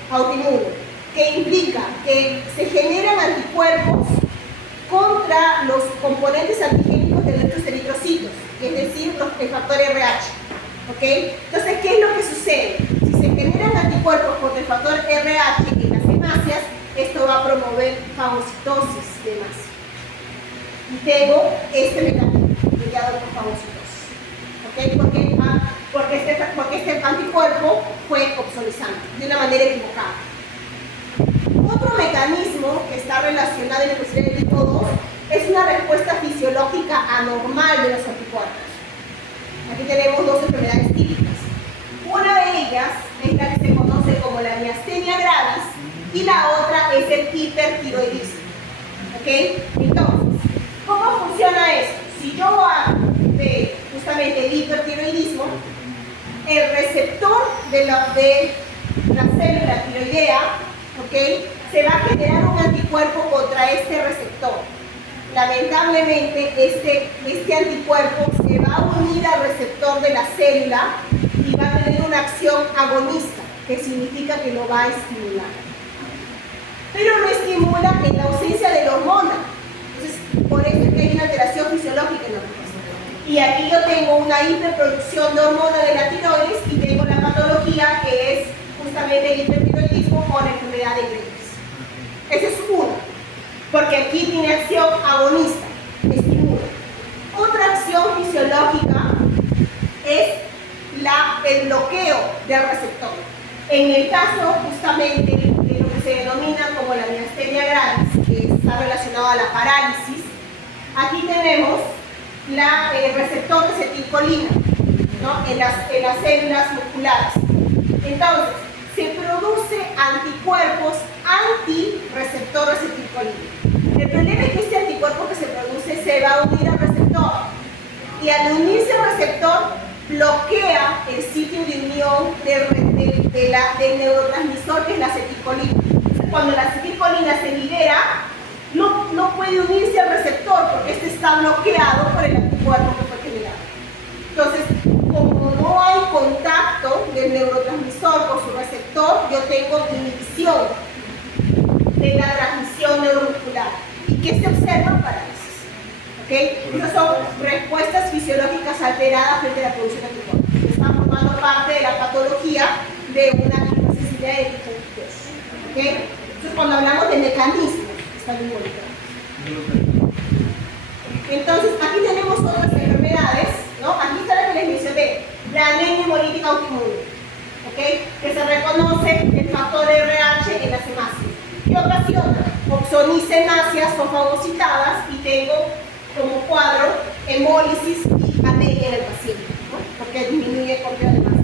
Autoinmune, que implica que se generan anticuerpos contra los componentes antigénicos de nuestros eritrocitos, es decir, el factor RH, ¿ok? Entonces, ¿qué es lo que sucede? Si se generan anticuerpos contra el factor RH en las hemácias, esto va a promover fagocitosis de hemácia. Y tengo este mecanismo mediado por fagocitosis, ¿ok? Porque este anticuerpo fue obsolizante de una manera equivocada. Otro mecanismo que está relacionado en la hipersensibilidad de tipo 2 es una respuesta fisiológica anormal de los anticuerpos. Aquí tenemos 2 enfermedades típicas. Una de ellas es la que se conoce como la miastenia gravis y la otra es el hipertiroidismo. ¿Ok? Entonces, ¿cómo funciona esto? Si yo hablo de justamente el hipertiroidismo, el receptor de la célula tiroidea ¿ok? Se va a generar un anticuerpo contra este receptor. Lamentablemente, este anticuerpo se va a unir al receptor de la célula y va a tener una acción agonista, que significa que lo va a estimular. Pero lo estimula en la ausencia de la hormona. Entonces, por eso es que hay una alteración fisiológica en la hormona. Y aquí yo tengo una hiperproducción de hormona de la tiroides y tengo la patología que es justamente el hipertiroidismo o la enfermedad de Graves. Esa es una, porque aquí tiene acción agonista, estimula. Otra acción fisiológica es el bloqueo del receptor. En el caso justamente de lo que se denomina como la miastenia gravis, que está relacionado a la parálisis, aquí tenemos el receptor de acetilcolina, ¿no? en las células musculares. Entonces, se produce anticuerpos anti-receptor de acetilcolina. El problema es que este anticuerpo que se produce se va a unir al receptor. Y al unirse al receptor, bloquea el sitio de unión del neurotransmisor que es la acetilcolina. Entonces, cuando la acetilcolina se libera, no puede unirse al receptor porque este está bloqueado por el anticuerpo que fue generado. Entonces, como no hay contacto del neurotransmisor con su receptor, yo tengo inhibición de la transmisión neuromuscular. ¿Y qué se observa? Parálisis. ¿Okay? Esas son respuestas fisiológicas alteradas frente a la producción de anticuerpos. Están formando parte de la patología de una hipersensibilidad de tipo 2. ¿Okay? Entonces, cuando hablamos de mecanismos, está muy bonito. Entonces, aquí tenemos otras enfermedades, ¿no? Aquí está la que les mencioné, la anemia hemolítica autoinmune, ¿okay? Que se reconoce el factor RH en las hemácias. ¿Qué ocasiona? Opsonicemáceas son fagocitadas y tengo como cuadro hemólisis y anemia en el paciente, ¿no? Porque disminuye el conteo de masa.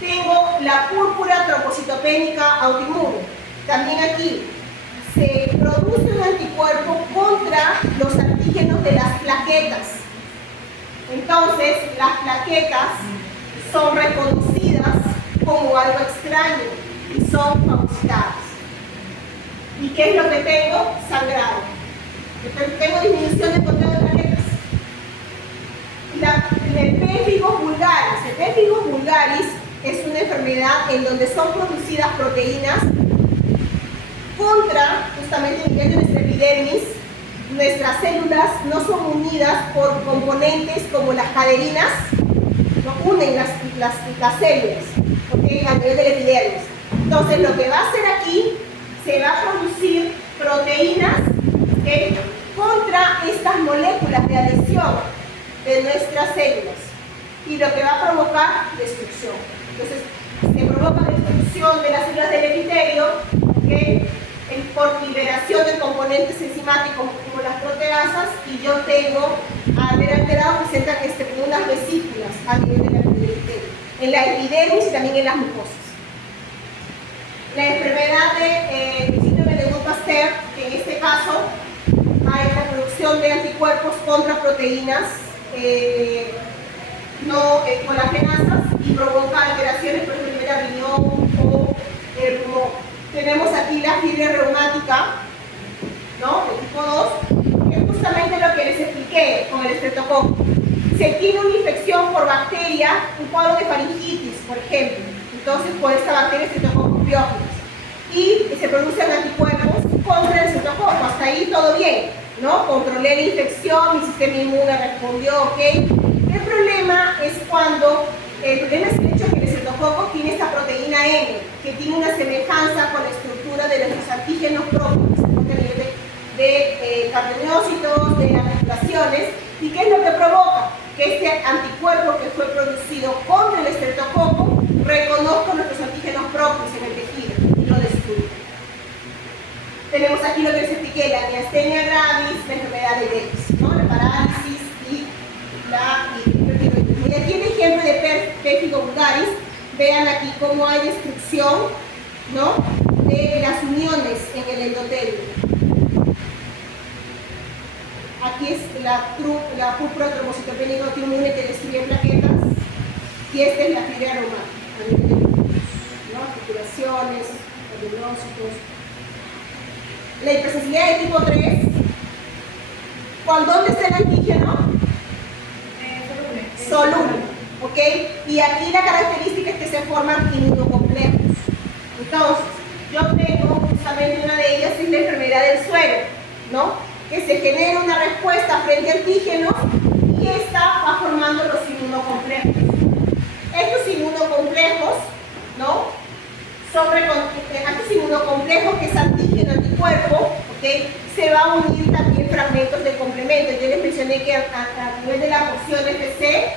Tengo la púrpura trombocitopénica autoinmune. También aquí se produce un anticuerpo contra los antígenos de las plaquetas. Entonces, las plaquetas son reconocidas como algo extraño y son fagocitadas. ¿Y qué es lo que tengo? Sangrado. Entonces, tengo disminución de conteo de plaquetas. El pemphigus vulgaris. El pemphigus vulgaris es una enfermedad en donde son producidas proteínas contra justamente el nivel de nuestra epidermis. Nuestras células no son unidas por componentes como las caderinas, no unen las células, ¿okay? A nivel de la epidermis. Entonces, lo que va a hacer aquí, se va a producir proteínas, ¿okay? Contra estas moléculas de adhesión de nuestras células, y lo que va a provocar destrucción. Entonces, se provoca destrucción de las células del epitelio, ¿okay? Por liberación de componentes enzimáticos como las proteasas, y yo tengo, al ver alterado, presentan unas vesículas a nivel de la epitelio, en la epidermis y también en las mucosas. La enfermedad de síndrome de Gutt-Pasteur, que en este caso hay la producción de anticuerpos contra proteínas no colagenasas y provoca alteraciones, por ejemplo, del riñón o el pulmón. Tenemos aquí la fiebre reumática, ¿no? De tipo 2, que es justamente lo que les expliqué con el estreptococo. Se tiene una infección por bacteria, un cuadro de faringitis, por ejemplo, entonces por esta bacteria Streptococcus pyogenes, y se producen anticuerpos contra el estreptococo. Hasta ahí todo bien, ¿no? Controlé la infección, mi sistema inmune respondió, ¿ok? El problema es el hecho de que el estreptococo tiene esta proteína M, que tiene una semejanza con la estructura de nuestros antígenos propios, de cardiomiócitos, de articulaciones. ¿Y qué es lo que provoca? Que este anticuerpo que fue producido contra el estreptococo reconozca nuestros antígenos propios en el tejido y lo destruya. Tenemos aquí lo que les expliqué, la miastenia gravis, la enfermedad de Graves, ¿no? La parálisis y la hipertiroidismo. Y aquí el ejemplo de pemphigus vulgaris. Vean aquí cómo hay destrucción, ¿no? De las uniones en el endotelio. Aquí es la púrpura trombocitopénica autoinmune que destruye plaquetas, y esta es la fiebre reumática, a nivel de, ¿no? Articulaciones, fibroblastos. La hipersensibilidad de tipo 3, ¿dónde está el antígeno? Soluble, ¿ok? Y aquí la característica es que se forman inmunocomplejos. Entonces, yo tengo justamente una de ellas, es la enfermedad del suero, ¿no? Que se genera una respuesta frente a antígenos y esta va formando los inmunocomplejos. Estos inmunocomplejos, ¿no? Estos inmunocomplejos, que es antígeno-anticuerpo, ¿okay? Se va a unir también fragmentos de complemento. Yo les mencioné que a nivel de la porción FC,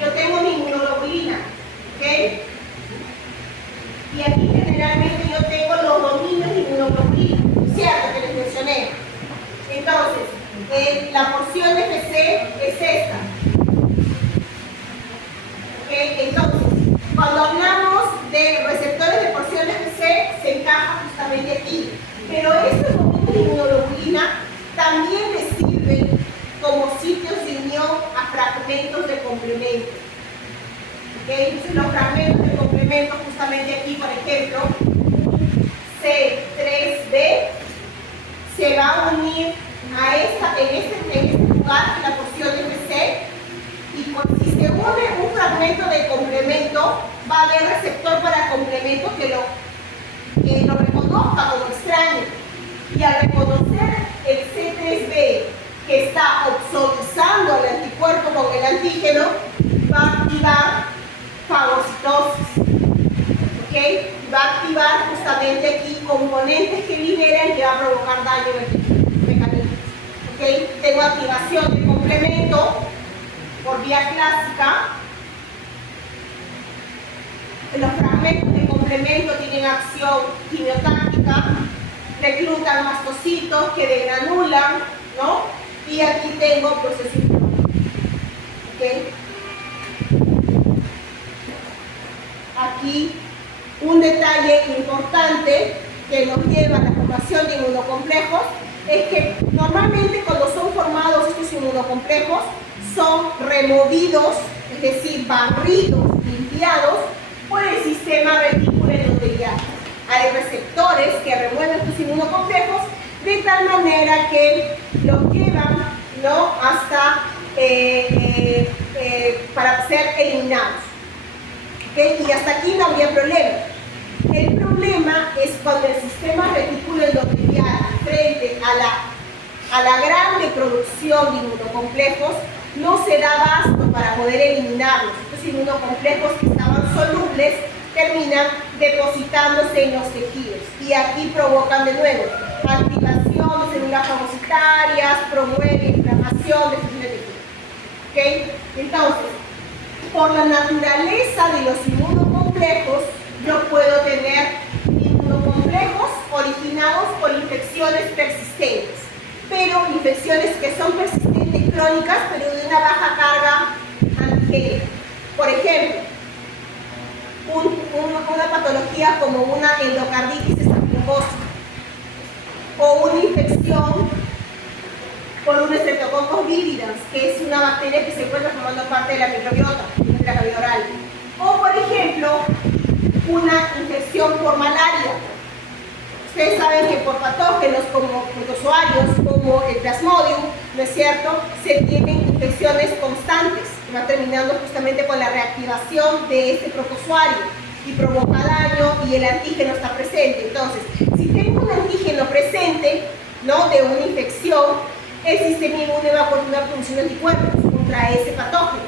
yo tengo mi inmunoglobulina, ¿ok? Y aquí generalmente yo tengo los dominios de inmunoglobulina, ¿cierto? Que les mencioné. Entonces, la porción FC es esta. Entonces, cuando hablamos de receptores de porción FC, se encaja justamente aquí. Pero estos dominios de inmunoglobulina también les sirven como sitios de unión a fragmentos de complemento. Entonces, los fragmentos de complemento, justamente aquí, por ejemplo, C3b, se va a unir a en este lugar, la porción FC. Y si se une un fragmento de complemento, va a haber receptor para complemento que lo reconozca como extraño. Y al reconocer el C3b que está obsolizando al anticuerpo con el antígeno, va a activar fagocitosis. ¿Okay? Va a activar justamente aquí componentes que liberan, que va a provocar daño en el mecanismo. ¿Okay? Tengo activación de complemento por vía clásica. Los fragmentos de complemento tienen acción quimiotáctica, reclutan mastocitos que degranulan, ¿no? Y aquí tengo proceso inflamatorio. ¿Okay? Aquí un detalle importante que nos lleva a la formación de inmunocomplejos es que normalmente cuando son formados estos inmunocomplejos son removidos, es decir, barridos, limpiados por el sistema retículo endotelial. Hay receptores que remueven estos inmunocomplejos de tal manera que los llevan, ¿no?, hasta para ser eliminados. ¿Okay? Y hasta aquí no había problema. El problema es cuando el sistema retículo endotelial, frente a la grande producción de inmunocomplejos, no se da abasto para poder eliminarlos. Estos inmunocomplejos que estaban solubles terminan depositándose en los tejidos y aquí provocan de nuevo activación de células fagocitarias, promueve inflamación de tejidos. ¿Okay? Entonces, por la naturaleza de los inmunocomplejos, yo puedo tener inmunocomplejos originados por infecciones persistentes, pero infecciones que son persistentes y crónicas, pero de una baja carga antigénica. Por ejemplo, una patología como una endocarditis estafilocócica o una infección por un Streptococcus viridans, que es una bacteria que se encuentra formando parte de la microbiota, de la cavidad oral. O, por ejemplo, una infección por malaria. Ustedes saben que por patógenos como protozoarios, como el Plasmodium, ¿no es cierto?, se tienen infecciones constantes, que van terminando justamente con la reactivación de este protozoario y provoca daño y el antígeno está presente. Entonces, si tengo un antígeno presente, ¿no?, de una infección, el sistema inmune va a continuar produciendo anticuerpos contra ese patógeno.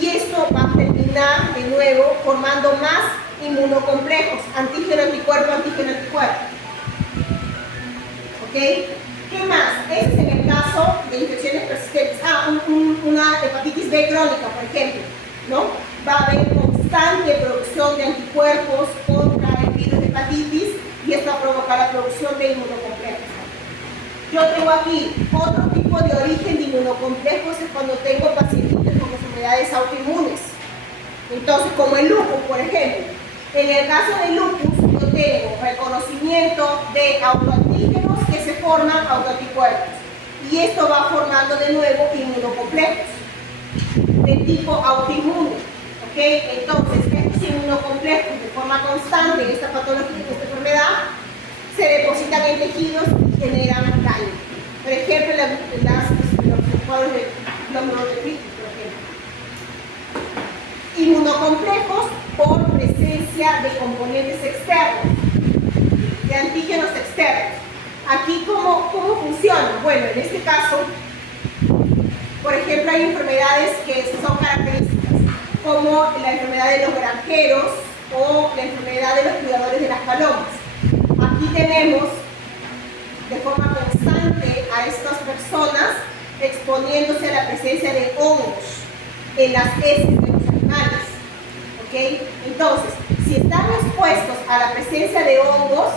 Y esto va a terminar de nuevo formando más inmunocomplejos, antígeno-anticuerpo, antígeno-anticuerpo. ¿Ok? ¿Qué más? Este es en el caso de infecciones persistentes. Una hepatitis B crónica, por ejemplo, ¿no? Va a haber constante producción de anticuerpos contra el virus de hepatitis y esto va a provocar la producción de inmunocomplejos. Yo tengo aquí otro tipo de origen de inmunocomplejos, es cuando tengo pacientes con enfermedades autoinmunes. Entonces, como el lupus, por ejemplo. En el caso del lupus, yo tengo reconocimiento de autoantígenos que se forman autoanticuerpos. Y esto va formando de nuevo inmunocomplejos. De de tipo autoinmune. ¿Ok? Entonces, estos inmunocomplejos de forma constante en esta patología, en esta enfermedad, se depositan en tejidos y generan daño. Por ejemplo, los cuadros de glomerulonefritis, por ejemplo. Inmunocomplejos por presencia de componentes externos, de antígenos externos. Aquí, ¿cómo funciona? Bueno, en este caso, por ejemplo, hay enfermedades que son características, como la enfermedad de los granjeros o la enfermedad de los cuidadores de las palomas. Aquí tenemos de forma constante a estas personas exponiéndose a la presencia de hongos en las heces de los animales. ¿Ok? Entonces, si están expuestos a la presencia de hongos,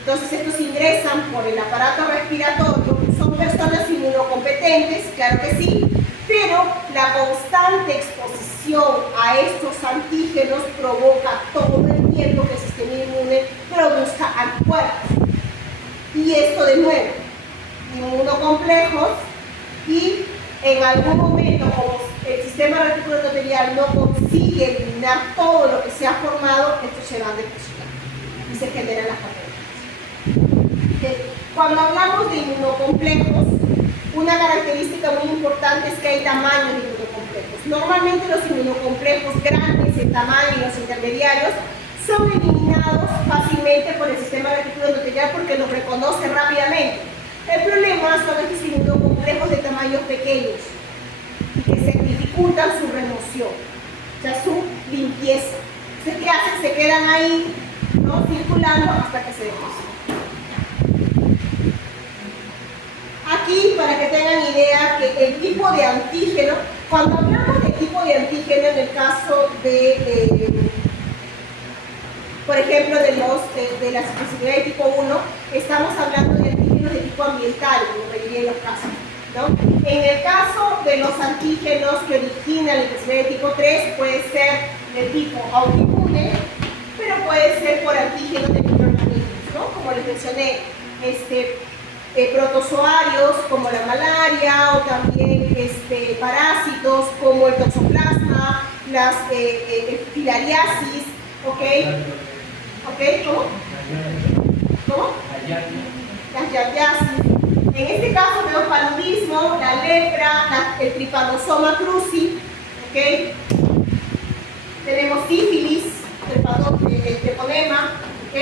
entonces estos ingresan por el aparato respiratorio, son personas inmunocompetentes, claro que sí, pero la constante exposición a estos antígenos provoca todo el tiempo que el sistema inmune produzca anticuerpos. Y esto de nuevo, inmunocomplejos, y en algún momento, como el sistema reticular endotelial no consigue eliminar todo lo que se ha formado, estos se van depositando y se generan las patologías. Cuando hablamos de inmunocomplejos, una característica muy importante es que hay tamaños de inmunocomplejos. Normalmente los inmunocomplejos grandes en tamaño y los intermediarios son eliminados fácilmente por el sistema reticular endotelial porque los reconoce rápidamente. El problema son estos inmunocomplejos de tamaños pequeños que se dificultan su remoción, o sea, su limpieza. Entonces, ¿qué hacen? Se quedan ahí, ¿no?, circulando hasta que se depositan. Aquí, para que tengan idea, que el tipo de antígeno, cuando hablamos de tipo de antígeno en el caso de por ejemplo, de la especificidad de tipo 1, estamos hablando de antígenos de tipo ambiental, como mayoría de los casos, ¿no? En el caso de los antígenos que originan la especificidad de tipo 3, puede ser de tipo autoinmune, pero puede ser por antígenos de microorganismos, ¿no? Como les mencioné, protozoarios como la malaria, o también parásitos como el toxoplasma, las filariasis, ¿ok? ¿Ok? ¿Cómo? ¿Cómo? Las yardiasis. En este caso tenemos paludismo, la lepra, el trypanosoma cruzi, ¿ok? Tenemos sífilis, el treponema, ¿ok?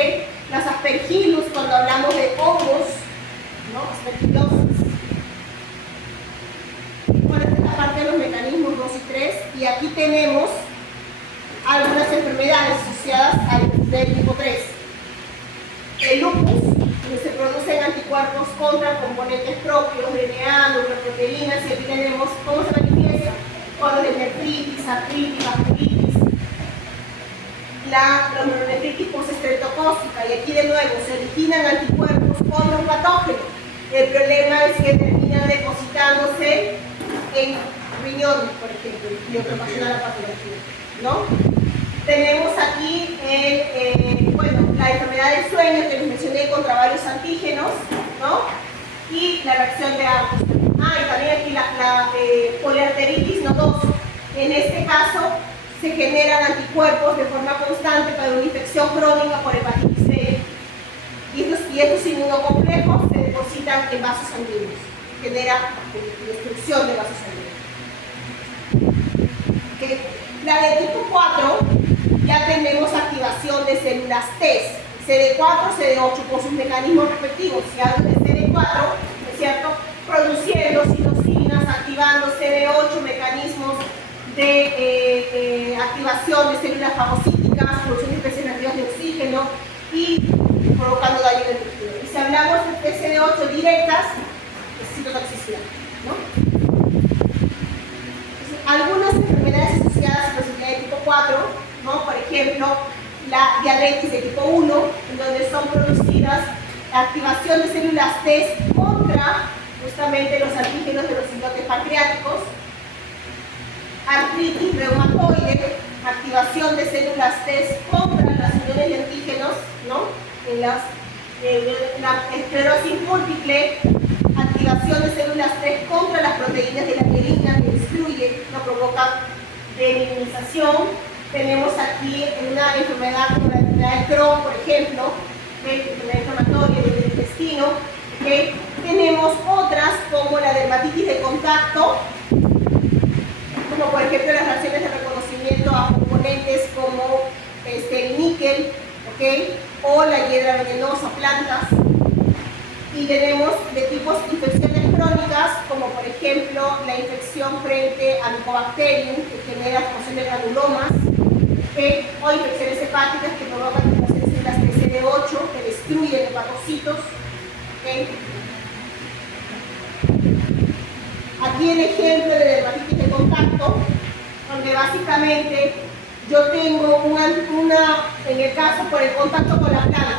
Las aspergillus cuando hablamos de hongos, ¿no? Aspergillosis. Bueno, esta es la parte de los mecanismos 2 y 3, y aquí tenemos algunas enfermedades asociadas al del tipo 3. El lupus, donde se producen anticuerpos contra componentes propios, DNA, nucleoproteínas, y aquí tenemos cómo se manifiesta: cuadros de nefritis, artritis, vasculitis, la glomerulonefritis postestreptocócica, y aquí de nuevo se originan anticuerpos contra un patógeno. El problema es que terminan depositándose en riñones, por ejemplo, y ocasiona la patología, ¿no? Tenemos aquí la enfermedad del sueño que les mencioné contra varios antígenos, ¿no? Y la reacción de Arcus. Y también aquí la poliarteritis nodosa. En este caso se generan anticuerpos de forma constante para una infección crónica por hepatitis B. Y estos inmunocomplejos se depositan en vasos sanguíneos. Genera destrucción de vasos sanguíneos. ¿Okay? La de tipo 4, ya tenemos activación de células T, CD4, CD8, por sus mecanismos respectivos. Si hablo de CD4, ¿es cierto?, produciendo citocinas, activando CD8, mecanismos de activación de células fagocíticas, producción de especies reactivas de oxígeno y provocando daño en el tejido. Y si hablamos de CD8 directas, es citotoxicidad, ¿no? Algunas enfermedades asociadas a la posibilidad de tipo 4, ¿no? Por ejemplo, la diabetes de tipo 1, en donde son producidas la activación de células T contra justamente los antígenos de los islotes pancreáticos. Artritis reumatoide, activación de células T contra las uniones de antígenos, ¿no? En la esclerosis múltiple, activación de células T contra las proteínas de la mielina que destruye, no provoca de minimización. Tenemos aquí una enfermedad como la enfermedad de Crohn, por ejemplo, enfermedad inflamatoria del intestino. ¿Okay? Tenemos otras como la dermatitis de contacto, como por ejemplo las reacciones de reconocimiento a componentes como el níquel, ¿okay? O la hiedra venenosa, plantas. Y tenemos de tipos de infecciones crónicas, como por ejemplo la infección frente a Mycobacterium, que genera formación de granulomas, ¿okay? O infecciones hepáticas que provocan infecciones en las TCD8, que destruyen hepatocitos. ¿Okay? Aquí el ejemplo de dermatitis de contacto, donde básicamente yo tengo en el caso por el contacto con la planta.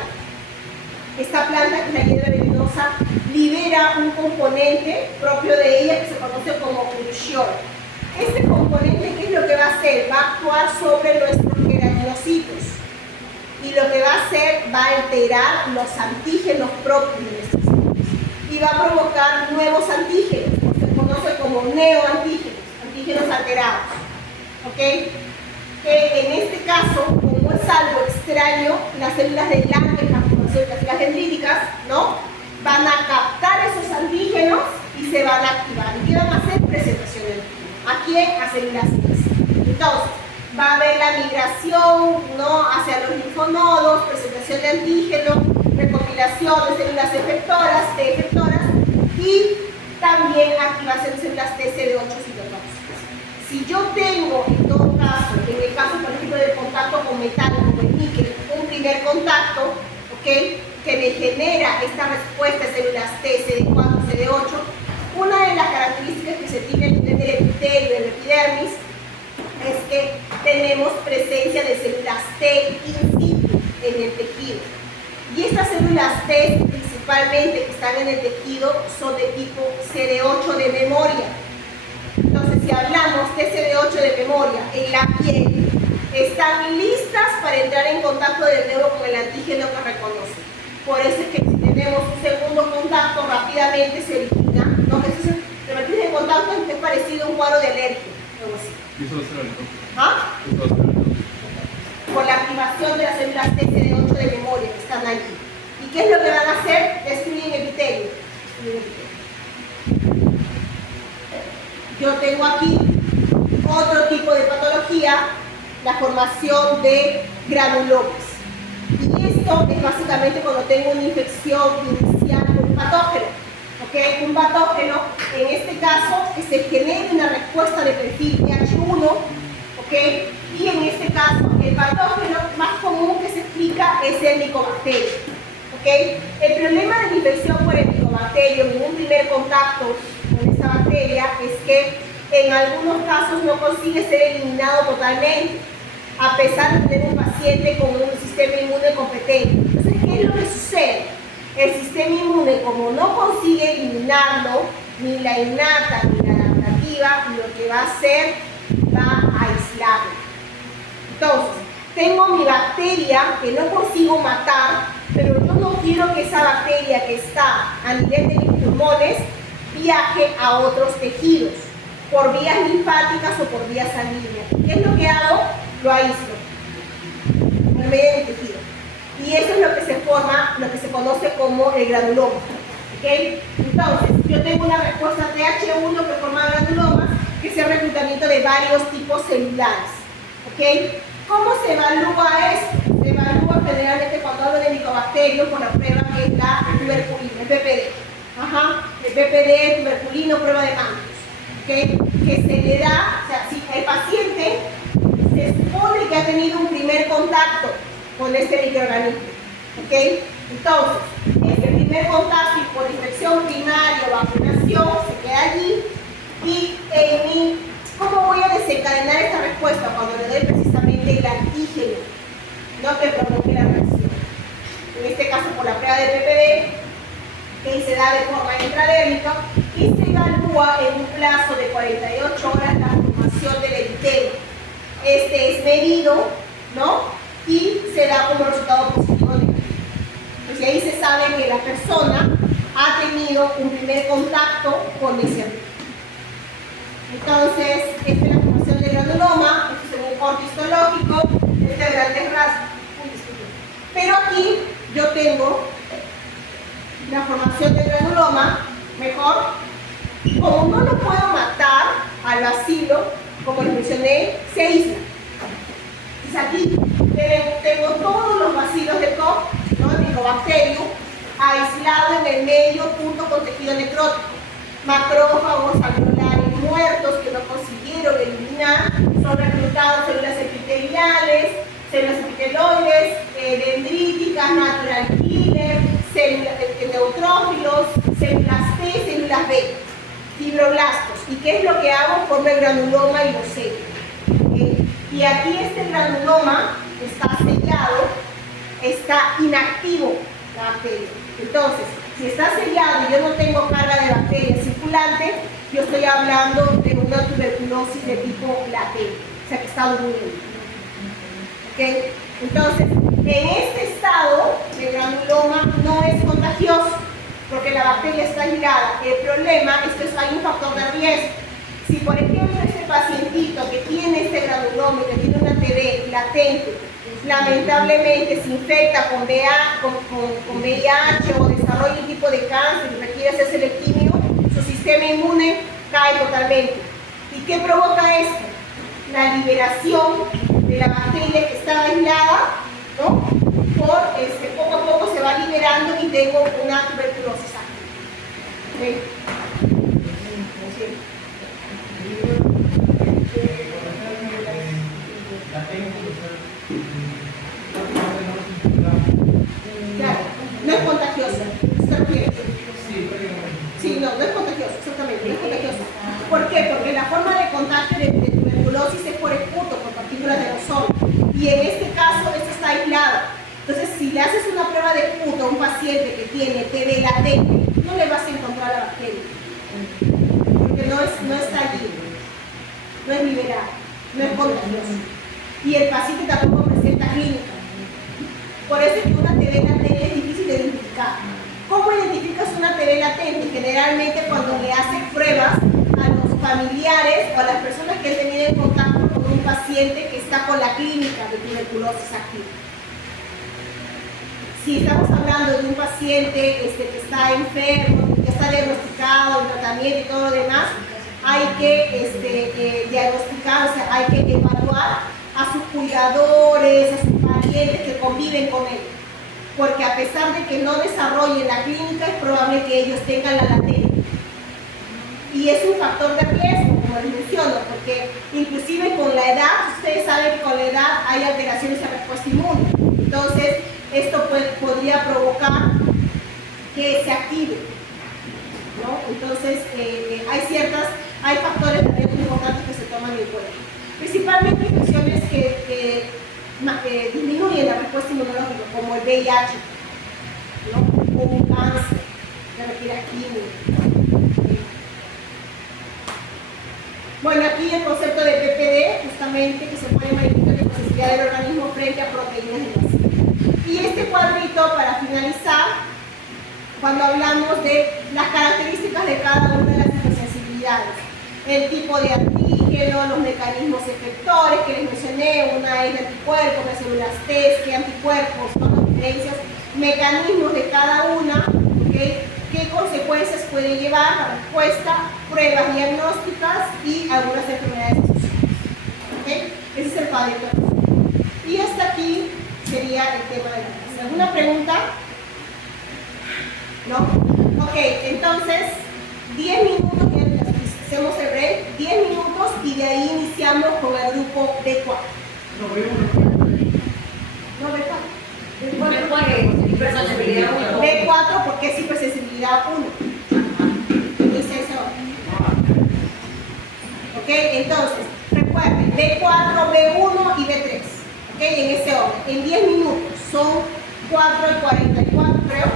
Esta planta, que es la hiedra venenosa, libera un componente propio de ella que se conoce como urushiol. Este componente, ¿qué es lo que va a hacer? Va a actuar sobre nuestros granulocitos. Y lo que va a hacer, va a alterar los antígenos propios de nuestros células. Y va a provocar nuevos antígenos, que se conoce como neoantígenos, antígenos alterados. ¿Ok? Que en este caso, como es algo extraño, las células de Langerhans, las células dendríticas, ¿no? Van a captar esos antígenos y se van a activar. ¿Y qué van a hacer? Presentación de antígenos. ¿A quién? A células T. Entonces, va a haber la migración, ¿no? Hacia los linfonodos, presentación de antígenos, recopilación de células efectoras, T efectoras, y también activación de células TCD8 citotóxicas. Si yo tengo, en todo caso, en el caso, por ejemplo, del contacto con metal, como el níquel, un primer contacto, ¿ok? Que me genera esta respuesta de células T, CD4, CD8, una de las características que se tiene en el epitelio, en el epidermis, es que tenemos presencia de células T in situ en el tejido. Y estas células T, principalmente que están en el tejido, son de tipo CD8 de memoria. Entonces, si hablamos de CD8 de memoria en la piel, están listas para entrar en contacto de nuevo con el antígeno que reconoce. Por eso es que si tenemos un segundo contacto, rápidamente se elimina, ¿no? Dermatitis de contacto es parecido a un cuadro de alergia. ¿Eso va a ser algo? ¿Ah? ¿Eso va a ser algo? Por la activación de las células TCD8 de memoria que están allí. ¿Y qué es lo que van a hacer? Destruyen epitelio. Yo tengo aquí otro tipo de patología, la formación de granulomas. Y esto es básicamente cuando tengo una infección inicial por un patógeno. ¿Okay? Un patógeno, en este caso, que se genere una respuesta de perfil Ph1, ¿okay? Y en este caso, el patógeno más común que se explica es el Mycobacterium. ¿Okay? El problema de la infección por el Mycobacterium en un primer contacto con esta bacteria es que en algunos casos no consigue ser eliminado totalmente, a pesar de tener un paciente con un sistema inmune competente. Entonces, ¿qué es lo que sucede? El sistema inmune, como no consigue eliminarlo, ni la innata ni la adaptativa, lo que va a hacer, va a aislarlo. Entonces, tengo mi bacteria que no consigo matar, pero yo no quiero que esa bacteria que está a nivel de mis pulmones viaje a otros tejidos, por vías linfáticas o por vías sanguíneas. ¿Qué es lo que hago? Lo aíslo en medio del tejido. Y eso es lo que se forma, lo que se conoce como el granuloma. ¿Okay? Entonces, yo tengo una respuesta TH1 que forma granulomas, que es el reclutamiento de varios tipos celulares. ¿Okay? ¿Cómo se evalúa esto? Se evalúa generalmente cuando hablo de Mycobacterium por la prueba que es la tuberculina, el PPD. El PPD, tuberculino, prueba de Mantoux. ¿Okay? Que se le da, o sea, si el paciente se supone que ha tenido un primer contacto con este microorganismo. ¿Okay? Entonces, este primer contacto y por infección primaria o vacunación se queda allí. Y ¿cómo voy a desencadenar esta respuesta? Cuando le doy precisamente el antígeno, no que provoque la reacción. En este caso por la prueba de PPD, que se da de forma intradérmica y se evalúa en un plazo de 48 horas la formación del epitelio. Este es medido, ¿no? Y se da como resultado positivo o negativo. Entonces ahí se sabe que la persona ha tenido un primer contacto con ese antígeno. Entonces, esta es la formación del granuloma. reporte histológico, grandes rasgos. Pero aquí yo tengo la formación del granuloma, mejor. Como no lo puedo matar al bacilo, como les mencioné, se aísla. Entonces aquí tengo todos los bacilos de Koch, ¿no? El Mycobacterium, aislado en el medio junto con tejido necrótico. Macrófagos alveolares muertos que no consiguieron eliminar, son reclutados células epiteliales, células epiteloides, dendríticas, natural killer, células neutrófilos, células T, células B, fibroblastos. ¿Y qué es lo que hago? Formo el granuloma y lo sello. Y aquí este granuloma está sellado, está inactivo la bacteria. Entonces, si está sellado y yo no tengo carga de bacterias circulante, yo estoy hablando de una tuberculosis de tipo latente, o sea que está durmiendo. ¿Okay? Entonces, en este estado, el granuloma no es contagioso, porque la bacteria está aislada. El problema es que hay un factor de riesgo. Si, por ejemplo, este pacientito que tiene este granuloma y que tiene una TB latente, lamentablemente se infecta con VIH o desarrolla un tipo de cáncer y requiere hacerse el quimio, su sistema inmune cae totalmente. ¿Y qué provoca esto? La liberación de la bacteria que estaba aislada, ¿no? Poco a poco se va liberando y tengo una tuberculosis activa. ¿Okay? Claro, no es contagiosa. ¿Se refiere? Sí, no es contagioso, exactamente, no es contagioso. ¿Por qué? Porque la forma de contagio de tuberculosis es por esputo, por partículas de aerosol. Y en este caso, esto está aislado. Entonces, si le haces una prueba de esputo a un paciente que tiene TB latente, no le vas a encontrar la bacteria. Porque no está allí. No es liberado, no es contagioso. Y el paciente tampoco presenta clínica. Por eso es que una TB latente es difícil de identificar. ¿Cómo identificas una TB latente? Generalmente cuando le hacen pruebas a los familiares o a las personas que han tenido en contacto con un paciente que está con la clínica de tuberculosis activa. Si estamos hablando de un paciente que está enfermo, que está diagnosticado, en tratamiento y todo lo demás, hay que diagnosticar, o sea, hay que evaluar a sus cuidadores, a sus parientes que conviven con él. Porque a pesar de que no desarrollen la clínica, es probable que ellos tengan la latencia. Y es un factor de riesgo, como les menciono, porque inclusive con la edad, ustedes saben que con la edad hay alteraciones en la respuesta inmune. Entonces, esto podría provocar que se active, ¿no? Entonces, hay factores también muy importantes que se toman en cuenta. Principalmente infecciones que disminuyen la respuesta inmunológica, como el VIH, ¿no? O un cáncer que requiere quimio. Bueno, aquí el concepto de PPD, justamente, que se puede manifestar la toxicidad del organismo frente a proteínas de base. Y este cuadrito, para finalizar, cuando hablamos de las características de cada una de las hipersensibilidades, el tipo de antígeno, los mecanismos efectores que les mencioné, una es de anticuerpos, las células T, qué anticuerpos, ¿no? Las diferencias, mecanismos de cada una, ¿okay? Qué consecuencias puede llevar la respuesta, pruebas diagnósticas y algunas enfermedades asociadas. ¿Okay? Ese es el cuadrito. Y hasta aquí sería el tema de la clase. ¿Alguna pregunta? ¿No? Ok, entonces 10 minutos, hacemos el break, 10 minutos y de ahí iniciamos con el grupo B4. No, B1. No, B4. B4 porque es hipersensibilidad 1. Entonces eso. Ok, entonces, recuerden, B4, B1 y B3. Ok, en ese orden. En 10 minutos. Son 4 y 44, creo.